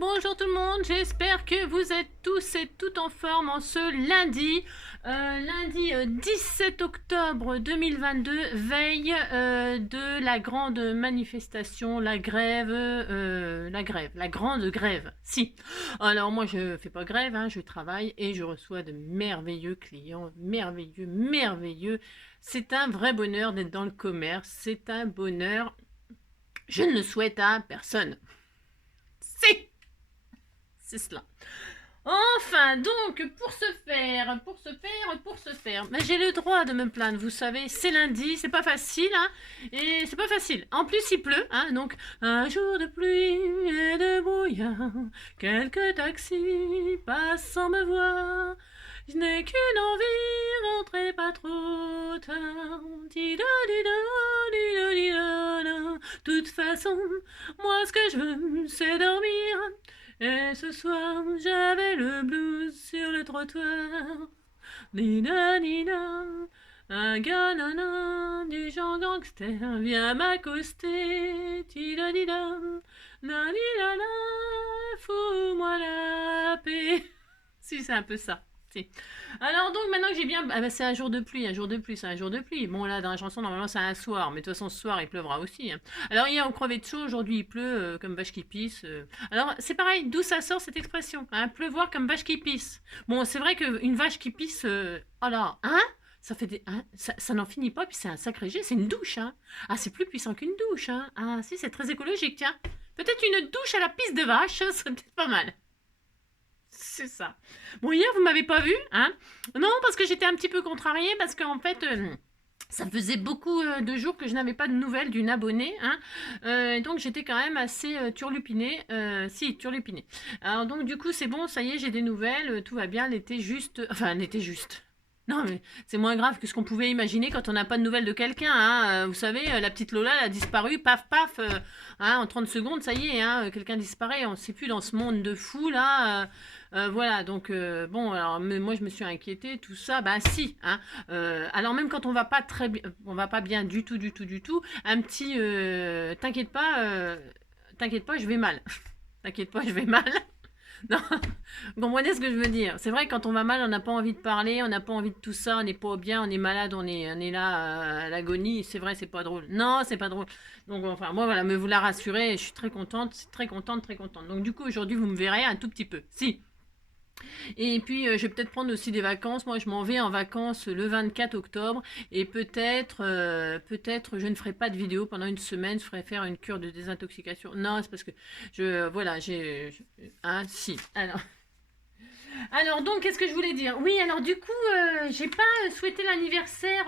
bonjour tout le monde, j'espère que vous êtes tous et toutes en forme en ce lundi, 17 octobre 2022, veille de la grande manifestation, la grande grève, si. Alors moi je fais pas grève, hein, je travaille et je reçois de merveilleux clients, merveilleux. C'est un vrai bonheur d'être dans le commerce, c'est un bonheur, je ne le souhaite à personne. C'est cela. Enfin, donc, pour ce faire, mais j'ai le droit de me plaindre, vous savez, c'est lundi, c'est pas facile, hein, et c'est pas facile. En plus, il pleut, hein, donc, un jour de pluie et de brouillard, quelques taxis passent sans me voir, je n'ai qu'une envie, rentrez pas trop tard, toute façon, moi ce que je veux, c'est dormir. Et ce soir, j'avais le blues sur le trottoir. Nina, nina, un gars nana du genre gangster vient m'accoster. Tida dida, na la la, fous-moi la paix. Si, c'est un peu ça. Si. Alors donc maintenant que j'ai bien... Ah bah, c'est un jour de pluie, c'est un jour de pluie. Bon là dans la chanson normalement c'est un soir, mais de toute façon ce soir il pleuvra aussi. Hein. Alors hier on crevait de chaud, aujourd'hui il pleut comme vache qui pisse. Alors c'est pareil, d'où ça sort cette expression, hein, pleuvoir comme vache qui pisse. Bon c'est vrai qu'une vache qui pisse, oh là, hein, ça fait des... Hein, ça n'en finit pas, puis c'est un sacré jet, c'est une douche. Hein. Ah c'est plus puissant qu'une douche. Hein. Ah si c'est très écologique, tiens. Peut-être une douche à la pisse de vache, ça serait peut-être pas mal. C'est ça. Bon, hier, vous m'avez pas vu, hein? Non, parce que j'étais un petit peu contrariée, parce qu'en fait, ça faisait beaucoup de jours que je n'avais pas de nouvelles d'une abonnée, hein? Donc j'étais quand même assez turlupinée. Turlupinée. Alors donc, du coup, c'est bon, ça y est, j'ai des nouvelles, tout va bien, l'été juste... Enfin, l'été juste... Non, mais c'est moins grave que ce qu'on pouvait imaginer quand on n'a pas de nouvelles de quelqu'un. Hein. Vous savez, la petite Lola, elle a disparu, paf, paf, hein, en 30 secondes, ça y est, hein, quelqu'un disparaît. On ne sait plus dans ce monde de fous, là. Voilà, donc, bon, alors, moi, je me suis inquiétée, tout ça, bah si. Hein, alors, même quand on va pas très bien, on va pas bien du tout, un petit, t'inquiète pas, je vais mal. T'inquiète pas, je vais mal. Non, vous comprenez ce que je veux dire. C'est vrai que quand on va mal, on n'a pas envie de parler, on n'a pas envie de tout ça, on n'est pas bien, on est malade, on est là à l'agonie. C'est vrai, c'est pas drôle. Non, c'est pas drôle. Donc, enfin, moi, voilà, me vous la rassurer, je suis très contente, très contente. Donc, du coup, aujourd'hui, vous me verrez un tout petit peu. Si. Et puis, je vais peut-être prendre aussi des vacances. Moi, je m'en vais en vacances le 24 octobre. Et peut-être, je ne ferai pas de vidéo pendant une semaine. Je ferai faire une cure de désintoxication. Non, c'est parce que voilà, ah, si. Alors donc, qu'est-ce que je voulais dire? Oui, alors du coup, j'ai pas souhaité l'anniversaire.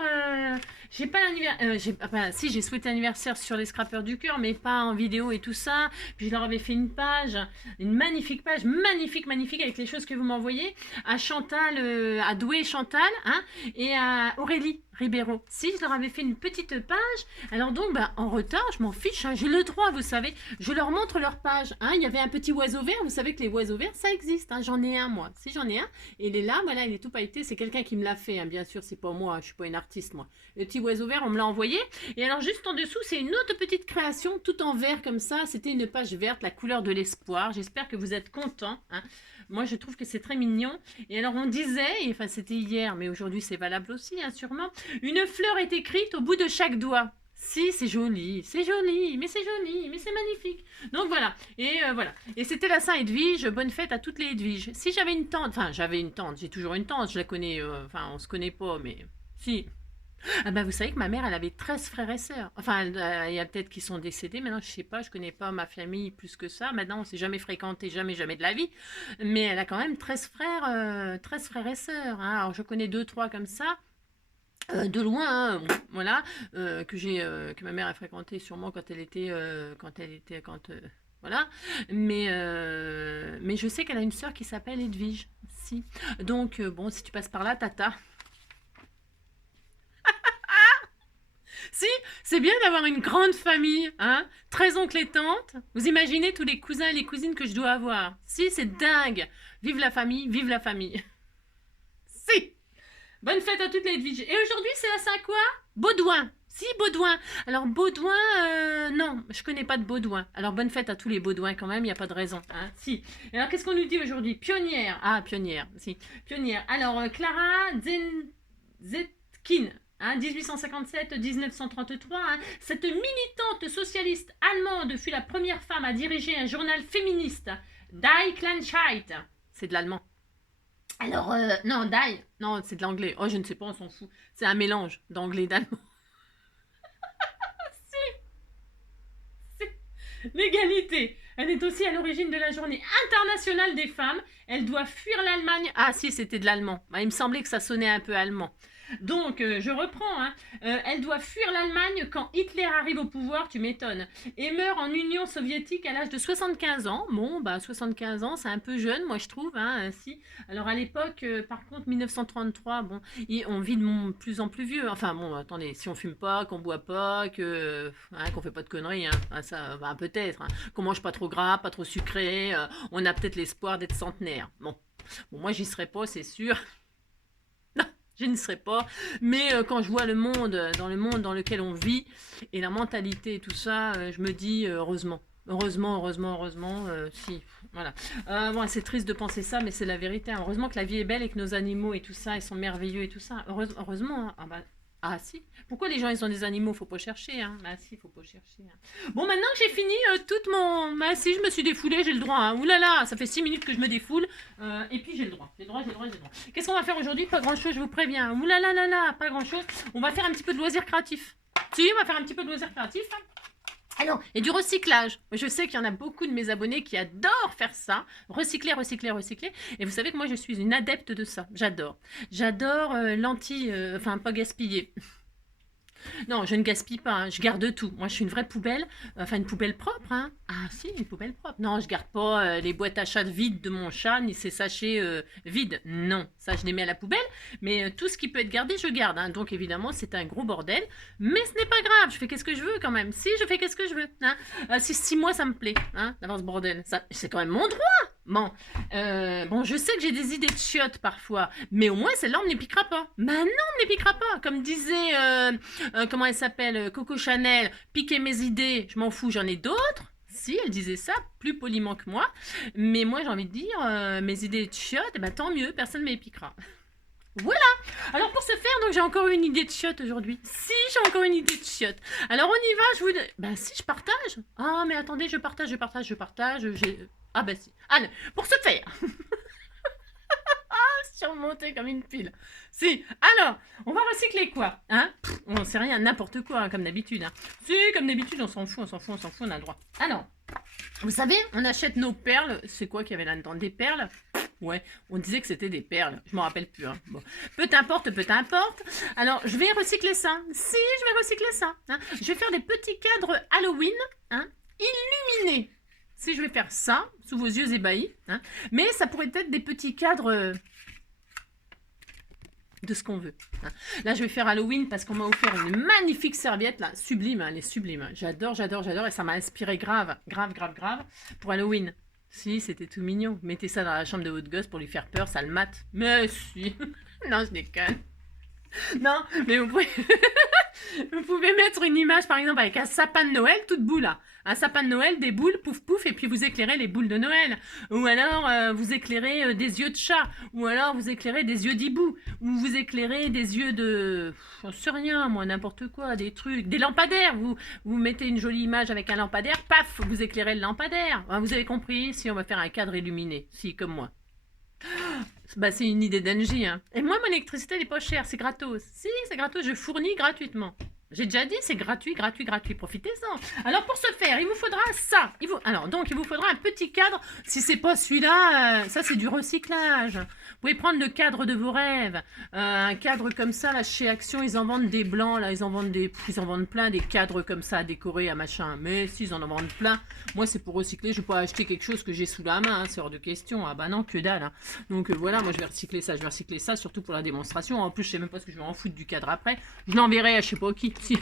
J'ai pas l'anniversaire. Enfin, si, j'ai souhaité l'anniversaire sur les scrappers du cœur, mais pas en vidéo et tout ça. Puis je leur avais fait une page, une magnifique page, magnifique, avec les choses que vous m'envoyez, à Chantal, à Doué Chantal, hein, et à Aurélie Ribeiro. Si, je leur avais fait une petite page. Alors donc, bah, en retard, je m'en fiche. Hein, j'ai le droit, vous savez. Je leur montre leur page. Hein, il y avait un petit oiseau vert. Vous savez que les oiseaux verts, ça existe. Hein, j'en ai un, moi. Si, j'en ai un. Et il est là, voilà, il est tout pailleté. C'est quelqu'un qui me l'a fait. Hein, bien sûr, c'est pas moi. Je suis pas une artiste, moi. Le petit oiseau vert, on me l'a envoyé. Et alors, juste en dessous, c'est une autre petite création, tout en vert comme ça. C'était une page verte, la couleur de l'espoir. J'espère que vous êtes contents. Hein. Moi, je trouve que c'est très mignon. Et alors, on disait, et enfin, c'était hier, mais aujourd'hui, c'est valable aussi, hein, sûrement. Une fleur est écrite au bout de chaque doigt. Si, c'est joli, mais c'est joli, mais c'est magnifique. Donc voilà, et voilà. Et c'était la Saint-Edwige, bonne fête à toutes les Edwiges. Si j'avais une tante, j'ai toujours une tante, je la connais, on se connaît pas, mais si. Ah bah vous savez que ma mère, elle avait 13 frères et sœurs. Enfin, il y a peut-être qui sont décédés, maintenant je sais pas, je connais pas ma famille plus que ça. Maintenant, on s'est jamais fréquenté, jamais de la vie. Mais elle a quand même 13 frères et sœurs. Hein. Alors je connais 2, 3 comme ça. De loin, hein, voilà, que ma mère a fréquenté sûrement voilà, mais je sais qu'elle a une sœur qui s'appelle Edwige, si. Donc bon, si tu passes par là, tata. Si, c'est bien d'avoir une grande famille, hein, 13 oncles et tantes. Vous imaginez tous les cousins et les cousines que je dois avoir. Si, c'est dingue. Vive la famille, vive la famille. Si. Bonne fête à toutes les Edwige. Et aujourd'hui, c'est la Saint quoi? Baudouin. Si, Baudouin. Alors, Baudouin, non, je connais pas de Baudouin. Alors, bonne fête à tous les Baudouins quand même, il n'y a pas de raison. Hein. Si. Alors, qu'est-ce qu'on nous dit aujourd'hui? Pionnière. Ah, pionnière, si. Pionnière. Alors, Clara Zetkin. Hein, 1857-1933, hein. Cette militante socialiste allemande fut la première femme à diriger un journal féministe. Die Kleinschheit. C'est de l'allemand. Alors, non, Die. Non, c'est de l'anglais. Oh, je ne sais pas, on s'en fout. C'est un mélange d'anglais et d'allemand. L'égalité. Elle est aussi à l'origine de la journée internationale des femmes. Elle doit fuir l'Allemagne. Ah si, c'était de l'allemand. Bah, il me semblait que ça sonnait un peu allemand. Donc, je reprends. Hein. Elle doit fuir l'Allemagne quand Hitler arrive au pouvoir, tu m'étonnes. Et meurt en Union soviétique à l'âge de 75 ans. Bon, bah 75 ans, c'est un peu jeune, moi je trouve. Hein, si. Alors à l'époque, par contre, 1933, bon, on vit de plus en plus vieux. Enfin bon, attendez, si on fume pas, qu'on boit pas, qu'on fait pas de conneries, hein, ça, bah, peut-être. Hein, qu'on mange pas trop gras, pas trop sucré, on a peut-être l'espoir d'être centenaire. Bon, moi j'y serais pas, c'est sûr. Je ne serai pas, mais quand je vois le monde dans lequel on vit et la mentalité et tout ça, je me dis heureusement, si, voilà. Bon, c'est triste de penser ça, mais c'est la vérité. Hein. Heureusement que la vie est belle et que nos animaux et tout ça, ils sont merveilleux et tout ça. Heureusement, hein. Ah si. Pourquoi les gens ils ont des animaux? Faut pas chercher, hein. Ah si, faut pas chercher. Hein. Bon, maintenant que j'ai fini toute mon... Ah si, je me suis défoulée, j'ai le droit. Hein. Ouh là là, ça fait 6 minutes que je me défoule. Et puis j'ai le droit. J'ai le droit. Qu'est-ce qu'on va faire aujourd'hui? Pas grand-chose, je vous préviens. Ouh là là, pas grand-chose. On va faire un petit peu de loisirs créatifs. Si, on va faire un petit peu de loisirs créatifs. Alors, et du recyclage. Je sais qu'il y en a beaucoup de mes abonnés qui adorent faire ça. Recycler. Et vous savez que moi, je suis une adepte de ça. J'adore. J'adore enfin, pas gaspiller. Non, je ne gaspille pas, hein. Je garde tout. Moi, je suis une vraie poubelle, enfin une poubelle propre. Hein. Ah si, une poubelle propre. Non, je garde pas les boîtes à chat vides de mon chat, ni ses sachets vides. Non, ça, je les mets à la poubelle. Mais tout ce qui peut être gardé, je garde. Hein. Donc, évidemment, c'est un gros bordel. Mais ce n'est pas grave, je fais qu'est-ce que je veux quand même. Si, je fais qu'est-ce que je veux. Hein. Si 6 mois, ça me plaît, hein, d'avoir ce bordel. C'est quand même mon droit. Bon, je sais que j'ai des idées de chiottes parfois, mais au moins celle-là, on ne les piquera pas. Bah non, on ne les piquera pas. Comme disait, comment elle s'appelle, Coco Chanel, piquer mes idées, je m'en fous, j'en ai d'autres. Si, elle disait ça, plus poliment que moi. Mais moi, j'ai envie de dire, mes idées de chiottes, eh ben, tant mieux, personne ne me les piquera. Voilà. Alors pour ce faire, donc j'ai encore une idée de chiotte aujourd'hui. Si, j'ai encore une idée de chiotte. Alors on y va, je vous... Ben si, je partage. Ah, mais attendez, je partage. Ah ben si. Allez, pour ce faire. Surmonté comme une pile. Si, alors, on va recycler quoi? Hein? On sait rien, n'importe quoi, hein, comme d'habitude. Hein. Si, comme d'habitude, on s'en fout, on a le droit. Alors, vous savez, on achète nos perles. C'est quoi qu'il y avait là-dedans? Des perles? Ouais, on disait que c'était des perles. Je m'en rappelle plus. Hein. Bon. Peu importe. Alors, je vais recycler ça. Si, je vais recycler ça. Hein. Je vais faire des petits cadres Halloween, hein, illuminés. Si je vais faire ça, sous vos yeux ébahis, hein, mais ça pourrait être des petits cadres de ce qu'on veut. Hein. Là, je vais faire Halloween parce qu'on m'a offert une magnifique serviette, là, sublime, hein, elle est sublime. J'adore, et ça m'a inspiré grave, pour Halloween. Si, c'était tout mignon. Mettez ça dans la chambre de votre gosse pour lui faire peur, ça le mate. Mais si, non, je déconne. Non, mais vous pouvez... Vous pouvez mettre une image, par exemple, avec un sapin de Noël, toute boule, là. Un sapin de Noël, des boules, pouf pouf, et puis vous éclairez les boules de Noël. Ou alors, vous éclairez des yeux de chat. Ou alors, vous éclairez des yeux d'hibou. Ou vous éclairez des yeux de... J'en sais rien, moi, n'importe quoi, des trucs. Des lampadaires. Vous mettez une jolie image avec un lampadaire, paf, vous éclairez le lampadaire. Vous avez compris, si on va faire un cadre illuminé. Si, comme moi. Bah, c'est une idée d'Angie. Hein. Et moi, mon électricité, elle n'est pas chère, c'est gratos. Si, c'est gratos, je fournis gratuitement. J'ai déjà dit, c'est gratuit. Profitez-en. Alors, pour ce faire, il vous faudra ça. Il vous faudra un petit cadre. Si c'est pas celui-là, ça, c'est du recyclage. Vous pouvez prendre le cadre de vos rêves. Un cadre comme ça, là, chez Action, ils en vendent des blancs, là, ils en vendent plein, des cadres comme ça, décorés à machin. Mais s'ils en vendent plein, moi, c'est pour recycler. Je vais pas acheter quelque chose que j'ai sous la main, hein, c'est hors de question. Ah bah non, que dalle. Hein. Donc voilà, moi, je vais recycler ça, surtout pour la démonstration. En plus, je sais même pas ce que je vais en foutre du cadre après. Je l'enverrai à je sais pas qui. Si.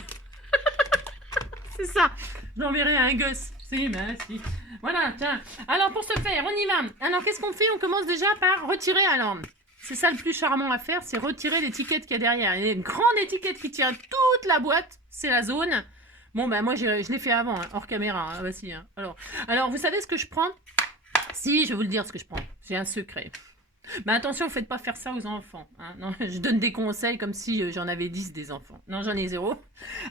C'est ça, j'enverrai à un gosse. Si. Voilà, tiens. Alors, pour ce faire, on y va. Alors, qu'est-ce qu'on fait? On commence déjà par retirer, alors. C'est ça le plus charmant à faire, c'est retirer l'étiquette qu'il y a derrière. Il y a une grande étiquette qui tient toute la boîte, c'est la zone. Bon, bah moi, je l'ai fait avant, hein, hors caméra. Hein, voici. Hein. Alors, vous savez ce que je prends? Si, je vais vous le dire ce que je prends. J'ai un secret. Mais attention, faites pas faire ça aux enfants. Hein. Non, je donne des conseils comme si j'en avais 10 des enfants. Non, j'en ai 0.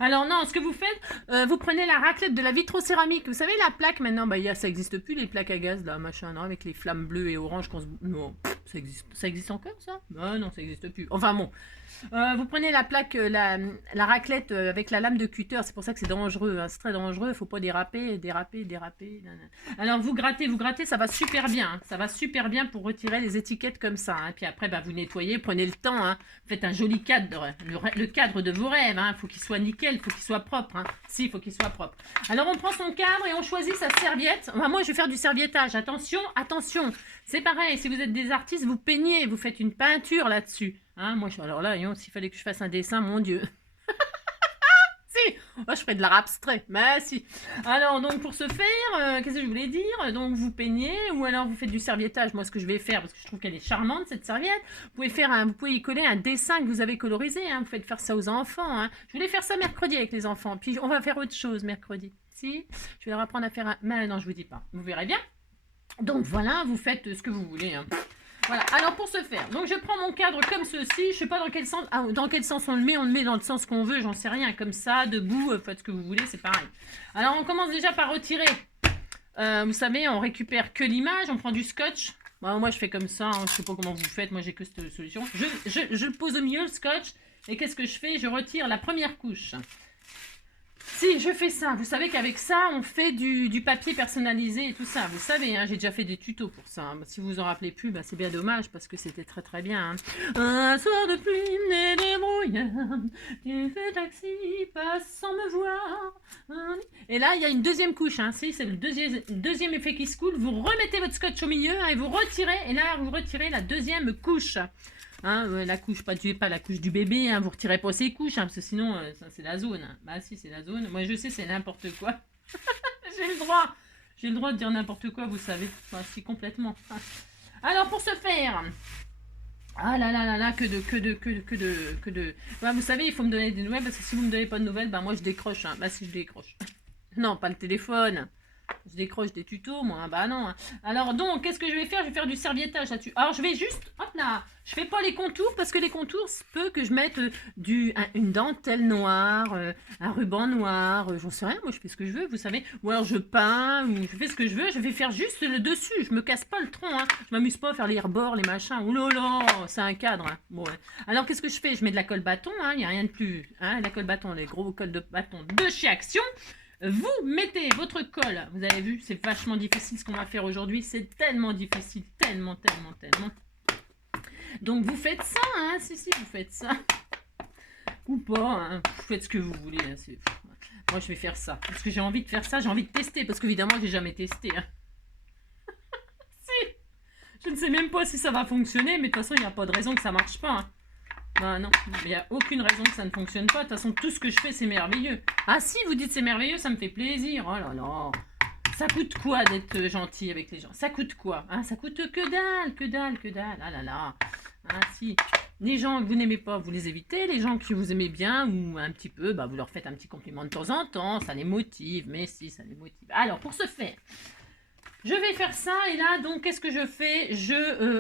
Alors non, ce que vous faites, vous prenez la raclette de la vitrocéramique. Vous savez, la plaque, maintenant, bah, ça n'existe plus, les plaques à gaz, là, machin, non, avec les flammes bleues et oranges. Non, ça existe encore, ça? Bah, non, ça n'existe plus. Enfin bon. Vous prenez la plaque, la raclette avec la lame de cutter, c'est pour ça que c'est dangereux, hein. C'est très dangereux, il ne faut pas déraper. Alors vous grattez, ça va super bien, hein. Ça va super bien pour retirer les étiquettes comme ça, hein. Puis après, bah, vous nettoyez, prenez le temps, hein. Faites un joli cadre, le cadre de vos rêves, hein. Faut qu'il soit nickel, faut qu'il soit propre, hein. Si, il faut qu'il soit propre. Alors on prend son cadre et on choisit sa serviette. Enfin, moi je vais faire du serviettage, attention, c'est pareil, si vous êtes des artistes, vous peignez, vous faites une peinture là-dessus. Hein, moi, alors là, s'il fallait que je fasse un dessin, mon Dieu. Si, moi, je ferais de l'art abstrait. Mais si. Alors, donc, pour ce faire, qu'est-ce que je voulais dire? Donc, vous peignez ou alors vous faites du serviettage. Moi, ce que je vais faire, parce que je trouve qu'elle est charmante, cette serviette, vous pouvez y coller un dessin que vous avez colorisé. Hein, vous faites faire ça aux enfants. Hein. Je voulais faire ça mercredi avec les enfants. Puis, on va faire autre chose mercredi. Si, je vais leur apprendre à faire un... Mais non, je vous dis pas. Vous verrez bien. Donc, voilà, vous faites ce que vous voulez. Hein. Voilà, alors pour ce faire, donc je prends mon cadre comme ceci, je sais pas dans quel sens on le met dans le sens qu'on veut, j'en sais rien, comme ça, debout, faites ce que vous voulez, c'est pareil. Alors on commence déjà par retirer, vous savez, on récupère que l'image, on prend du scotch, moi je fais comme ça, hein, je sais pas comment vous faites, moi j'ai que cette solution. Je pose au milieu le scotch, et qu'est-ce que je fais? Je retire la première couche. Si, je fais ça. Vous savez qu'avec ça, on fait du papier personnalisé et tout ça. Vous savez, hein, j'ai déjà fait des tutos pour ça. Hein. Si vous vous en rappelez plus, bah, c'est bien dommage parce que c'était très très bien. Hein. Un soir de pluie et de brouillard, tu fais taxi, passe sans me voir. Et là, il y a une deuxième couche. Hein. Si, c'est le deuxième effet qui se coule. Vous remettez votre scotch au milieu hein, et vous retirez. Et là, vous retirez la deuxième couche. Hein, la couche, pas la couche du bébé, hein, vous retirez pas ses couches, hein, parce que sinon, c'est la zone. Hein. Bah si, c'est la zone. Moi, je sais, c'est n'importe quoi. J'ai le droit de dire n'importe quoi, vous savez. Enfin, si, complètement. Alors, pour ce faire... Ah là là là là, que de... Bah, vous savez, il faut me donner des nouvelles, parce que si vous me donnez pas de nouvelles, bah moi, je décroche. Hein. Bah si, je décroche. Non, pas le téléphone. Je décroche des tutos, moi. Bah non. Hein. Alors, donc, qu'est-ce que je vais faire? Je vais faire du serviettage là-dessus. Alors, je vais juste... Hop là. Je fais pas les contours parce que les contours, c'est peu que je mette une dentelle noire, un ruban noir. J'en sais rien. Moi, je fais ce que je veux, vous savez. Ou alors, je peins, ou je fais ce que je veux. Je vais faire juste le dessus. Je me casse pas le tronc. Hein. Je m'amuse pas à faire les rebords, les machins. Ouh là là, c'est un cadre. Hein. Bon, ouais. Alors, qu'est-ce que je fais? Je mets de la colle bâton. Il n'y a rien de plus. Hein, la colle bâton, les gros cols de bâton de chez Action. Vous mettez votre colle, vous avez vu, c'est vachement difficile ce qu'on va faire aujourd'hui, c'est tellement difficile, tellement. Donc vous faites ça, hein, si, vous faites ça. Ou pas, hein, vous faites ce que vous voulez. Hein, moi je vais faire ça, parce que j'ai envie de faire ça, j'ai envie de tester, parce qu'évidemment j'ai jamais testé. Hein. Si, je ne sais même pas si ça va fonctionner, mais de toute façon il n'y a pas de raison que ça marche pas. Hein. Bah non, il n'y a aucune raison que ça ne fonctionne pas. De toute façon, tout ce que je fais, c'est merveilleux. Ah si, vous dites c'est merveilleux, ça me fait plaisir. Oh là là. Ça coûte quoi d'être gentil avec les gens? Ça coûte quoi hein? Ça coûte que dalle. Ah là là. Ah si. Les gens que vous n'aimez pas, vous les évitez. Les gens que vous aimez bien ou un petit peu, bah, vous leur faites un petit compliment de temps en temps. Ça les motive. Mais si, ça les motive. Alors, pour ce faire... Je vais faire ça et là donc qu'est-ce que je fais?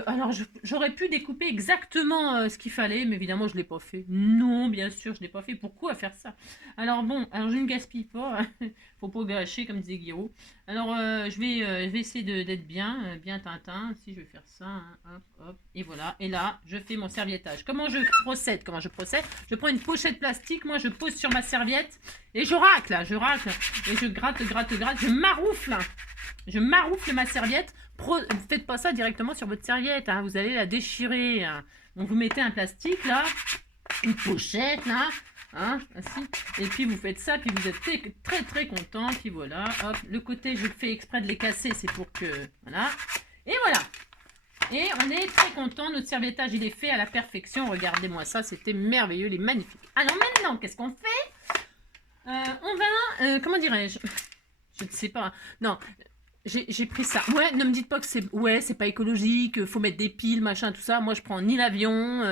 Alors j'aurais pu découper exactement ce qu'il fallait mais évidemment je ne l'ai pas fait. Non bien sûr je ne l'ai pas fait. Pourquoi faire ça? Alors bon, alors je ne gaspille pas. Hein. Faut pas gâcher comme disait Guiraud. Alors je vais essayer d'être bien Tintin. Si je vais faire ça, hein, hop. Et voilà. Et là je fais mon serviettage. Comment je procède? Je prends une pochette plastique. Moi je pose sur ma serviette et je racle. Et je gratte. Je maroufle ma serviette. Faites pas ça directement sur votre serviette. Hein. Vous allez la déchirer. Hein. Donc vous mettez un plastique là. Une pochette là. Hein, ainsi. Et puis vous faites ça. Puis vous êtes très content. Puis voilà. Hop. Le côté je fais exprès de les casser. C'est pour que... Voilà. Et voilà. Et on est très content. Notre serviettage il est fait à la perfection. Regardez-moi ça. C'était merveilleux. Il est magnifique. Alors maintenant qu'est-ce qu'on fait? On va... comment dirais-je? Je ne sais pas. Non... j'ai pris ça. Ouais, ne me dites pas que c'est c'est pas écologique, faut mettre des piles, machin, tout ça. Moi, je prends ni l'avion,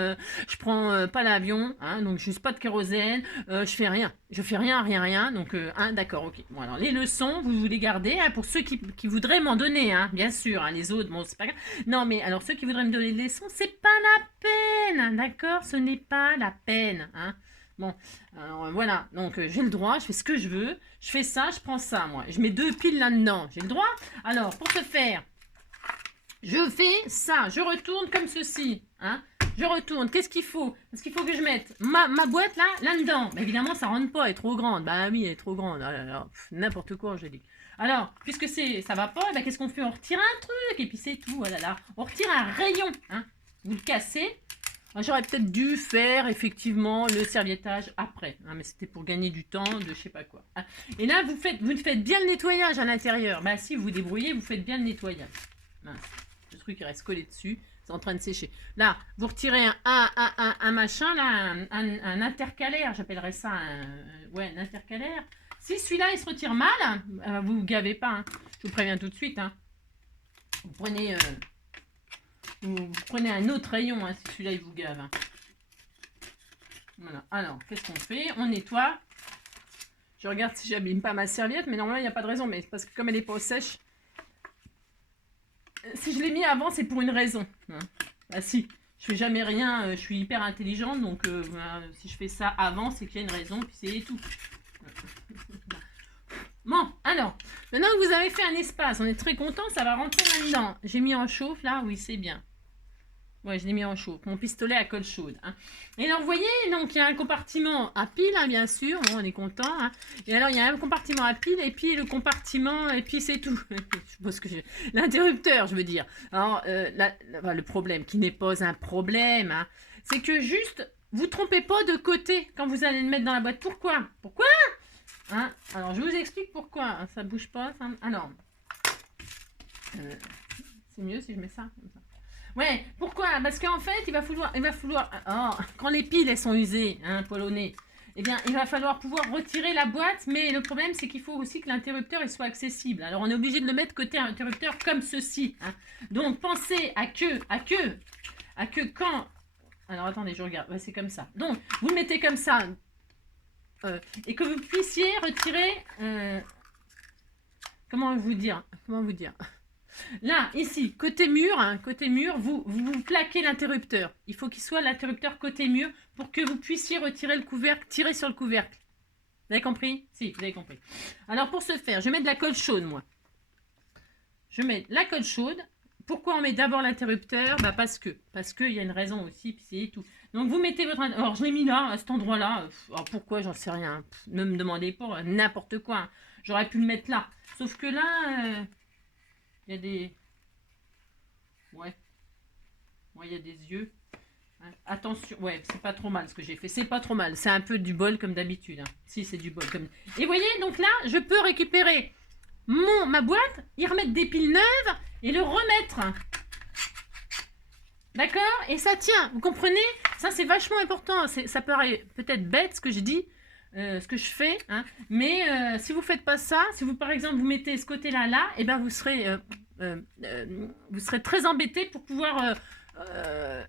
je prends pas l'avion, hein, donc juste pas de kérosène, je fais rien. Je fais rien, rien, rien. Donc, hein, d'accord, ok. Bon, alors, les leçons, vous les gardez hein, pour ceux qui voudraient m'en donner, hein, bien sûr. Hein, les autres, bon, c'est pas grave. Non, mais alors, ceux qui voudraient me donner des leçons, c'est pas la peine, hein, d'accord? Ce n'est pas la peine, hein. Bon, alors voilà, donc j'ai le droit, je fais ce que je veux, je fais ça, je prends ça, moi. Je mets 2 piles là-dedans, j'ai le droit. Alors, pour ce faire, je fais ça, je retourne comme ceci, hein. Je retourne, qu'est-ce qu'il faut? Est-ce qu'il faut que je mette ma boîte là-dedans? Bah, évidemment, ça rentre pas, elle est trop grande. Bah oui, elle est trop grande, oh là là, n'importe quoi, je dis. Alors, puisque ça va pas, bah, qu'est-ce qu'on fait? On retire un truc, et puis c'est tout, oh là là. On retire un rayon, hein. Vous le cassez. J'aurais peut-être dû faire effectivement le serviettage après, hein, mais c'était pour gagner du temps, de je sais pas quoi. Ah, et là, vous faites bien le nettoyage à l'intérieur. Bah si vous vous débrouillez, vous faites bien le nettoyage. Mince, le truc il reste collé dessus, c'est en train de sécher. Là, vous retirez un machin, là, un intercalaire, j'appellerais ça un intercalaire. Si celui-là il se retire mal, vous gavez pas, hein. Je vous préviens tout de suite. Hein. Vous prenez... vous prenez un autre rayon, hein, si celui-là il vous gave. Hein. Voilà. Alors, qu'est-ce qu'on fait? On nettoie. Je regarde si j'abîme pas ma serviette, mais normalement il n'y a pas de raison. Mais parce que comme elle n'est pas sèche, si je l'ai mis avant, c'est pour une raison. Hein. Ah si, je fais jamais rien, je suis hyper intelligente, donc si je fais ça avant, c'est qu'il y a une raison, puis c'est tout. Bon, alors, maintenant que vous avez fait un espace, on est très content, ça va rentrer là-dedans. J'ai mis en chauffe là, oui c'est bien. Ouais, je l'ai mis en chauffe. Mon pistolet à colle chaude. Hein. Et alors, vous voyez, donc il y a un compartiment à pile, hein, bien sûr. Bon, on est content. Hein. Et alors, il y a un compartiment à pile, et puis le compartiment, et puis c'est tout. Je suppose que l'interrupteur, je veux dire. Alors, le problème, qui n'est pas un problème, hein, c'est que juste, vous trompez pas de côté quand vous allez le mettre dans la boîte. Pourquoi? Pourquoi hein. Alors, je vous explique pourquoi. Hein. Ça bouge pas. Ça... Alors, c'est mieux si je mets ça comme ça. Ouais, pourquoi? Parce qu'en fait, il va falloir quand les piles elles sont usées, hein, polonais, eh bien, il va falloir pouvoir retirer la boîte, mais le problème, c'est qu'il faut aussi que l'interrupteur il soit accessible. Alors, on est obligé de le mettre côté interrupteur comme ceci. Hein. Donc, pensez à que quand... Alors, attendez, je regarde. Ouais, c'est comme ça. Donc, vous le mettez comme ça, et que vous puissiez retirer... Comment vous dire? Là, ici, côté mur, hein, vous plaquez l'interrupteur. Il faut qu'il soit l'interrupteur côté mur pour que vous puissiez retirer le couvercle, tirer sur le couvercle. Vous avez compris? Si, vous avez compris. Alors, pour ce faire, je mets de la colle chaude, moi. Je mets la colle chaude. Pourquoi on met d'abord l'interrupteur? Bah parce qu'il y a une raison aussi, puis c'est tout. Donc, vous mettez votre... Alors, je l'ai mis là, à cet endroit-là. Alors, pourquoi? J'en sais rien. Ne me demandez pas, n'importe quoi. Hein. J'aurais pu le mettre là. Sauf que là... il y a des... Ouais, il y a des yeux. Hein. Attention, ouais, c'est pas trop mal ce que j'ai fait. C'est pas trop mal. C'est un peu du bol comme d'habitude. Hein. Si, c'est du bol comme... Et vous voyez, donc là, je peux récupérer ma boîte, y remettre des piles neuves et le remettre. D'accord? Et ça tient, vous comprenez? Ça, c'est vachement important. Ça paraît peut-être bête ce que je dis. Ce que je fais, hein. Mais si vous faites pas ça, si vous par exemple vous mettez ce côté-là et ben vous serez très embêté pour pouvoir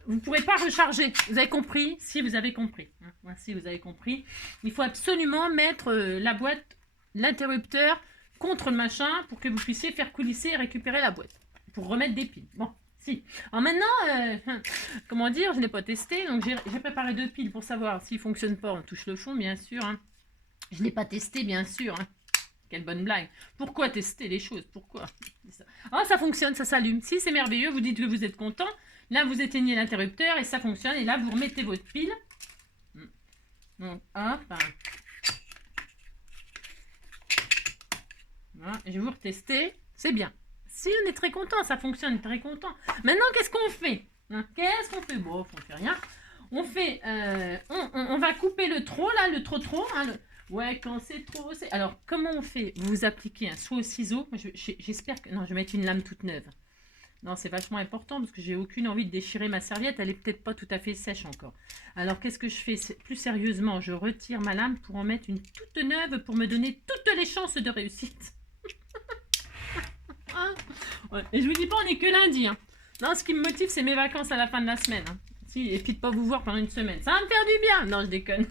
vous ne pourrez pas recharger. Vous avez compris? Si vous avez compris, hein. Si vous avez compris, il faut absolument mettre la boîte, l'interrupteur contre le machin pour que vous puissiez faire coulisser et récupérer la boîte pour remettre des piles. Bon. Si. Alors maintenant, comment dire, je n'ai pas testé, donc j'ai préparé 2 piles pour savoir s'il ne fonctionne pas. On touche le fond, bien sûr. Hein. Je n'ai pas testé, bien sûr. Hein. Quelle bonne blague. Pourquoi tester les choses? Pourquoi? Ah, ça fonctionne, ça s'allume. Si, c'est merveilleux, vous dites que vous êtes content. Là, vous éteignez l'interrupteur et ça fonctionne. Et là, vous remettez votre pile. Donc, hop. Voilà, je vais vous retester. C'est bien. Si, on est très content, ça fonctionne, très content. Maintenant, qu'est-ce qu'on fait? Hein? Qu'est-ce qu'on fait? Bon, on fait rien. On fait, on va couper le trop, là, le trop. Hein, ouais, quand c'est trop, c'est... Alors, comment on fait? Vous appliquez un soit au ciseau. J'espère que... Non, je vais mettre une lame toute neuve. Non, c'est vachement important parce que j'ai aucune envie de déchirer ma serviette. Elle est peut-être pas tout à fait sèche encore. Alors, qu'est-ce que je fais? Plus sérieusement, je retire ma lame pour en mettre une toute neuve pour me donner toutes les chances de réussite. Ouais. Et je vous dis pas, on est que lundi. Hein. Non, ce qui me motive, c'est mes vacances à la fin de la semaine. Hein. Si, et puis de pas vous voir pendant une semaine. Ça va me faire du bien. Non, je déconne.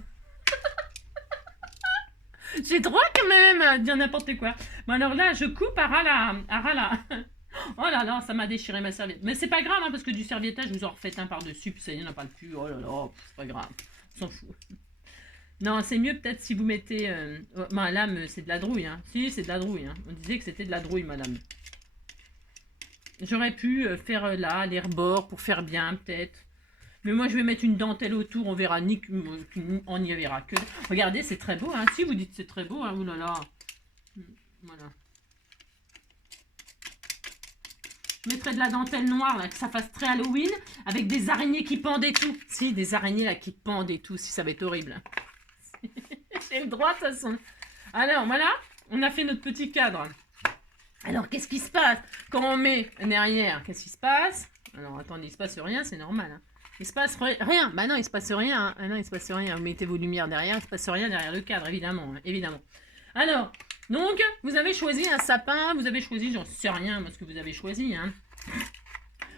J'ai droit quand même à dire n'importe quoi. Bon, alors là, je coupe à ras. Oh là là, ça m'a déchiré ma serviette. Mais c'est pas grave, hein, parce que du serviettage, je vous en refaites un par-dessus, puis ça y en a pas le cul. Oh là là, c'est pas grave. On s'en fout. Non, c'est mieux peut-être si vous mettez... Madame, c'est de la drouille. Hein. Si, c'est de la drouille. Hein. On disait que c'était de la drouille, madame. J'aurais pu faire là, les rebords, pour faire bien, peut-être. Mais moi, je vais mettre une dentelle autour, on verra ni... On n'y verra que... Regardez, c'est très beau, hein. Si, vous dites c'est très beau, hein. Oulala. Voilà. Je mettrai de la dentelle noire, là, que ça fasse très Halloween, avec des araignées qui pendent et tout. Si, des araignées, là, qui pendent et tout, si ça va être horrible. J'ai le droit, de toute façon. Alors, voilà, on a fait notre petit cadre. Alors, qu'est-ce qui se passe quand on met derrière? Qu'est-ce qui se passe? Alors, attendez, il se passe rien, c'est normal. Hein. Il se passe rien. Bah non, il se passe rien. Hein. Ah non, il se passe rien. Vous mettez vos lumières derrière, il se passe rien derrière le cadre, évidemment. Hein, évidemment. Alors, donc, vous avez choisi un sapin, vous avez choisi, j'en sais rien, moi, ce que vous avez choisi. Hein.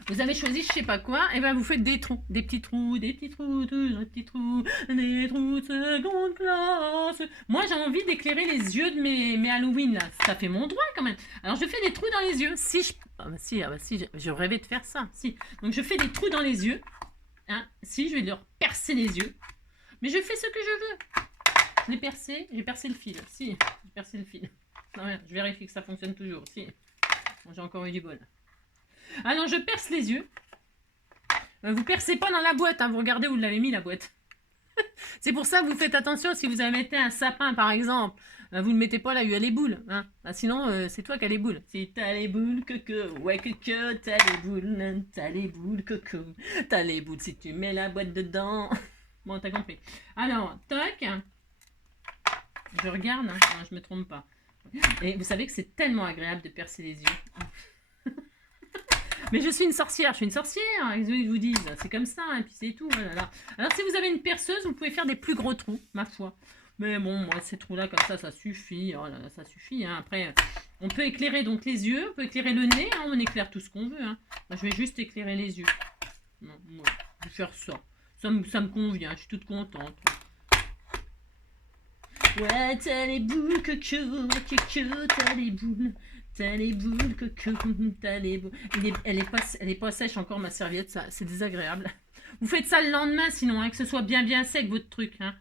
Vous avez choisi je sais pas quoi, et ben vous faites des trous, des petits trous, toujours des petits trous de seconde classe. Moi j'ai envie d'éclairer les yeux de mes Halloween là, ça fait mon droit quand même. Alors je fais des trous dans les yeux, si je rêvais de faire ça, si. Donc je fais des trous dans les yeux, hein, si je vais leur percer les yeux, mais je fais ce que je veux. Je l'ai percé, j'ai percé le fil, si, j'ai percé le fil. Non, rien, je vérifie que ça fonctionne toujours, si. Bon, j'ai encore eu du bol. Alors, je perce les yeux. Vous percez pas dans la boîte, hein, vous regardez où vous l'avez mis, la boîte. C'est pour ça que vous faites attention, si vous avez mettez un sapin, par exemple, vous ne mettez pas là où il y a les boules. Hein. Ah, sinon, c'est toi qui as les boules. Si t'as les boules, coco, ouais, coco, t'as les boules, coco, t'as les boules, si tu mets la boîte dedans. Bon, t'as compris. Alors, toc. Je regarde, hein. Non, je me trompe pas. Et vous savez que c'est tellement agréable de percer les yeux. Mais je suis une sorcière, je vous dis, c'est comme ça, et puis c'est tout. Voilà. Alors si vous avez une perceuse, vous pouvez faire des plus gros trous, ma foi. Mais bon, moi ces trous-là, comme ça suffit. Oh là là, ça suffit. Hein. Après, on peut éclairer donc les yeux, on peut éclairer le nez, hein, on éclaire tout ce qu'on veut. Hein. Moi, je vais juste éclairer les yeux. Non, moi, je vais faire ça. Ça me convient, je suis toute contente. Ouais, t'as les boules, coco, t'as les boules. T'as les boules, coco, t'as les boules. Elle est pas sèche encore, ma serviette, ça, c'est désagréable. Vous faites ça le lendemain, sinon, hein, que ce soit bien sec, votre truc. Hein.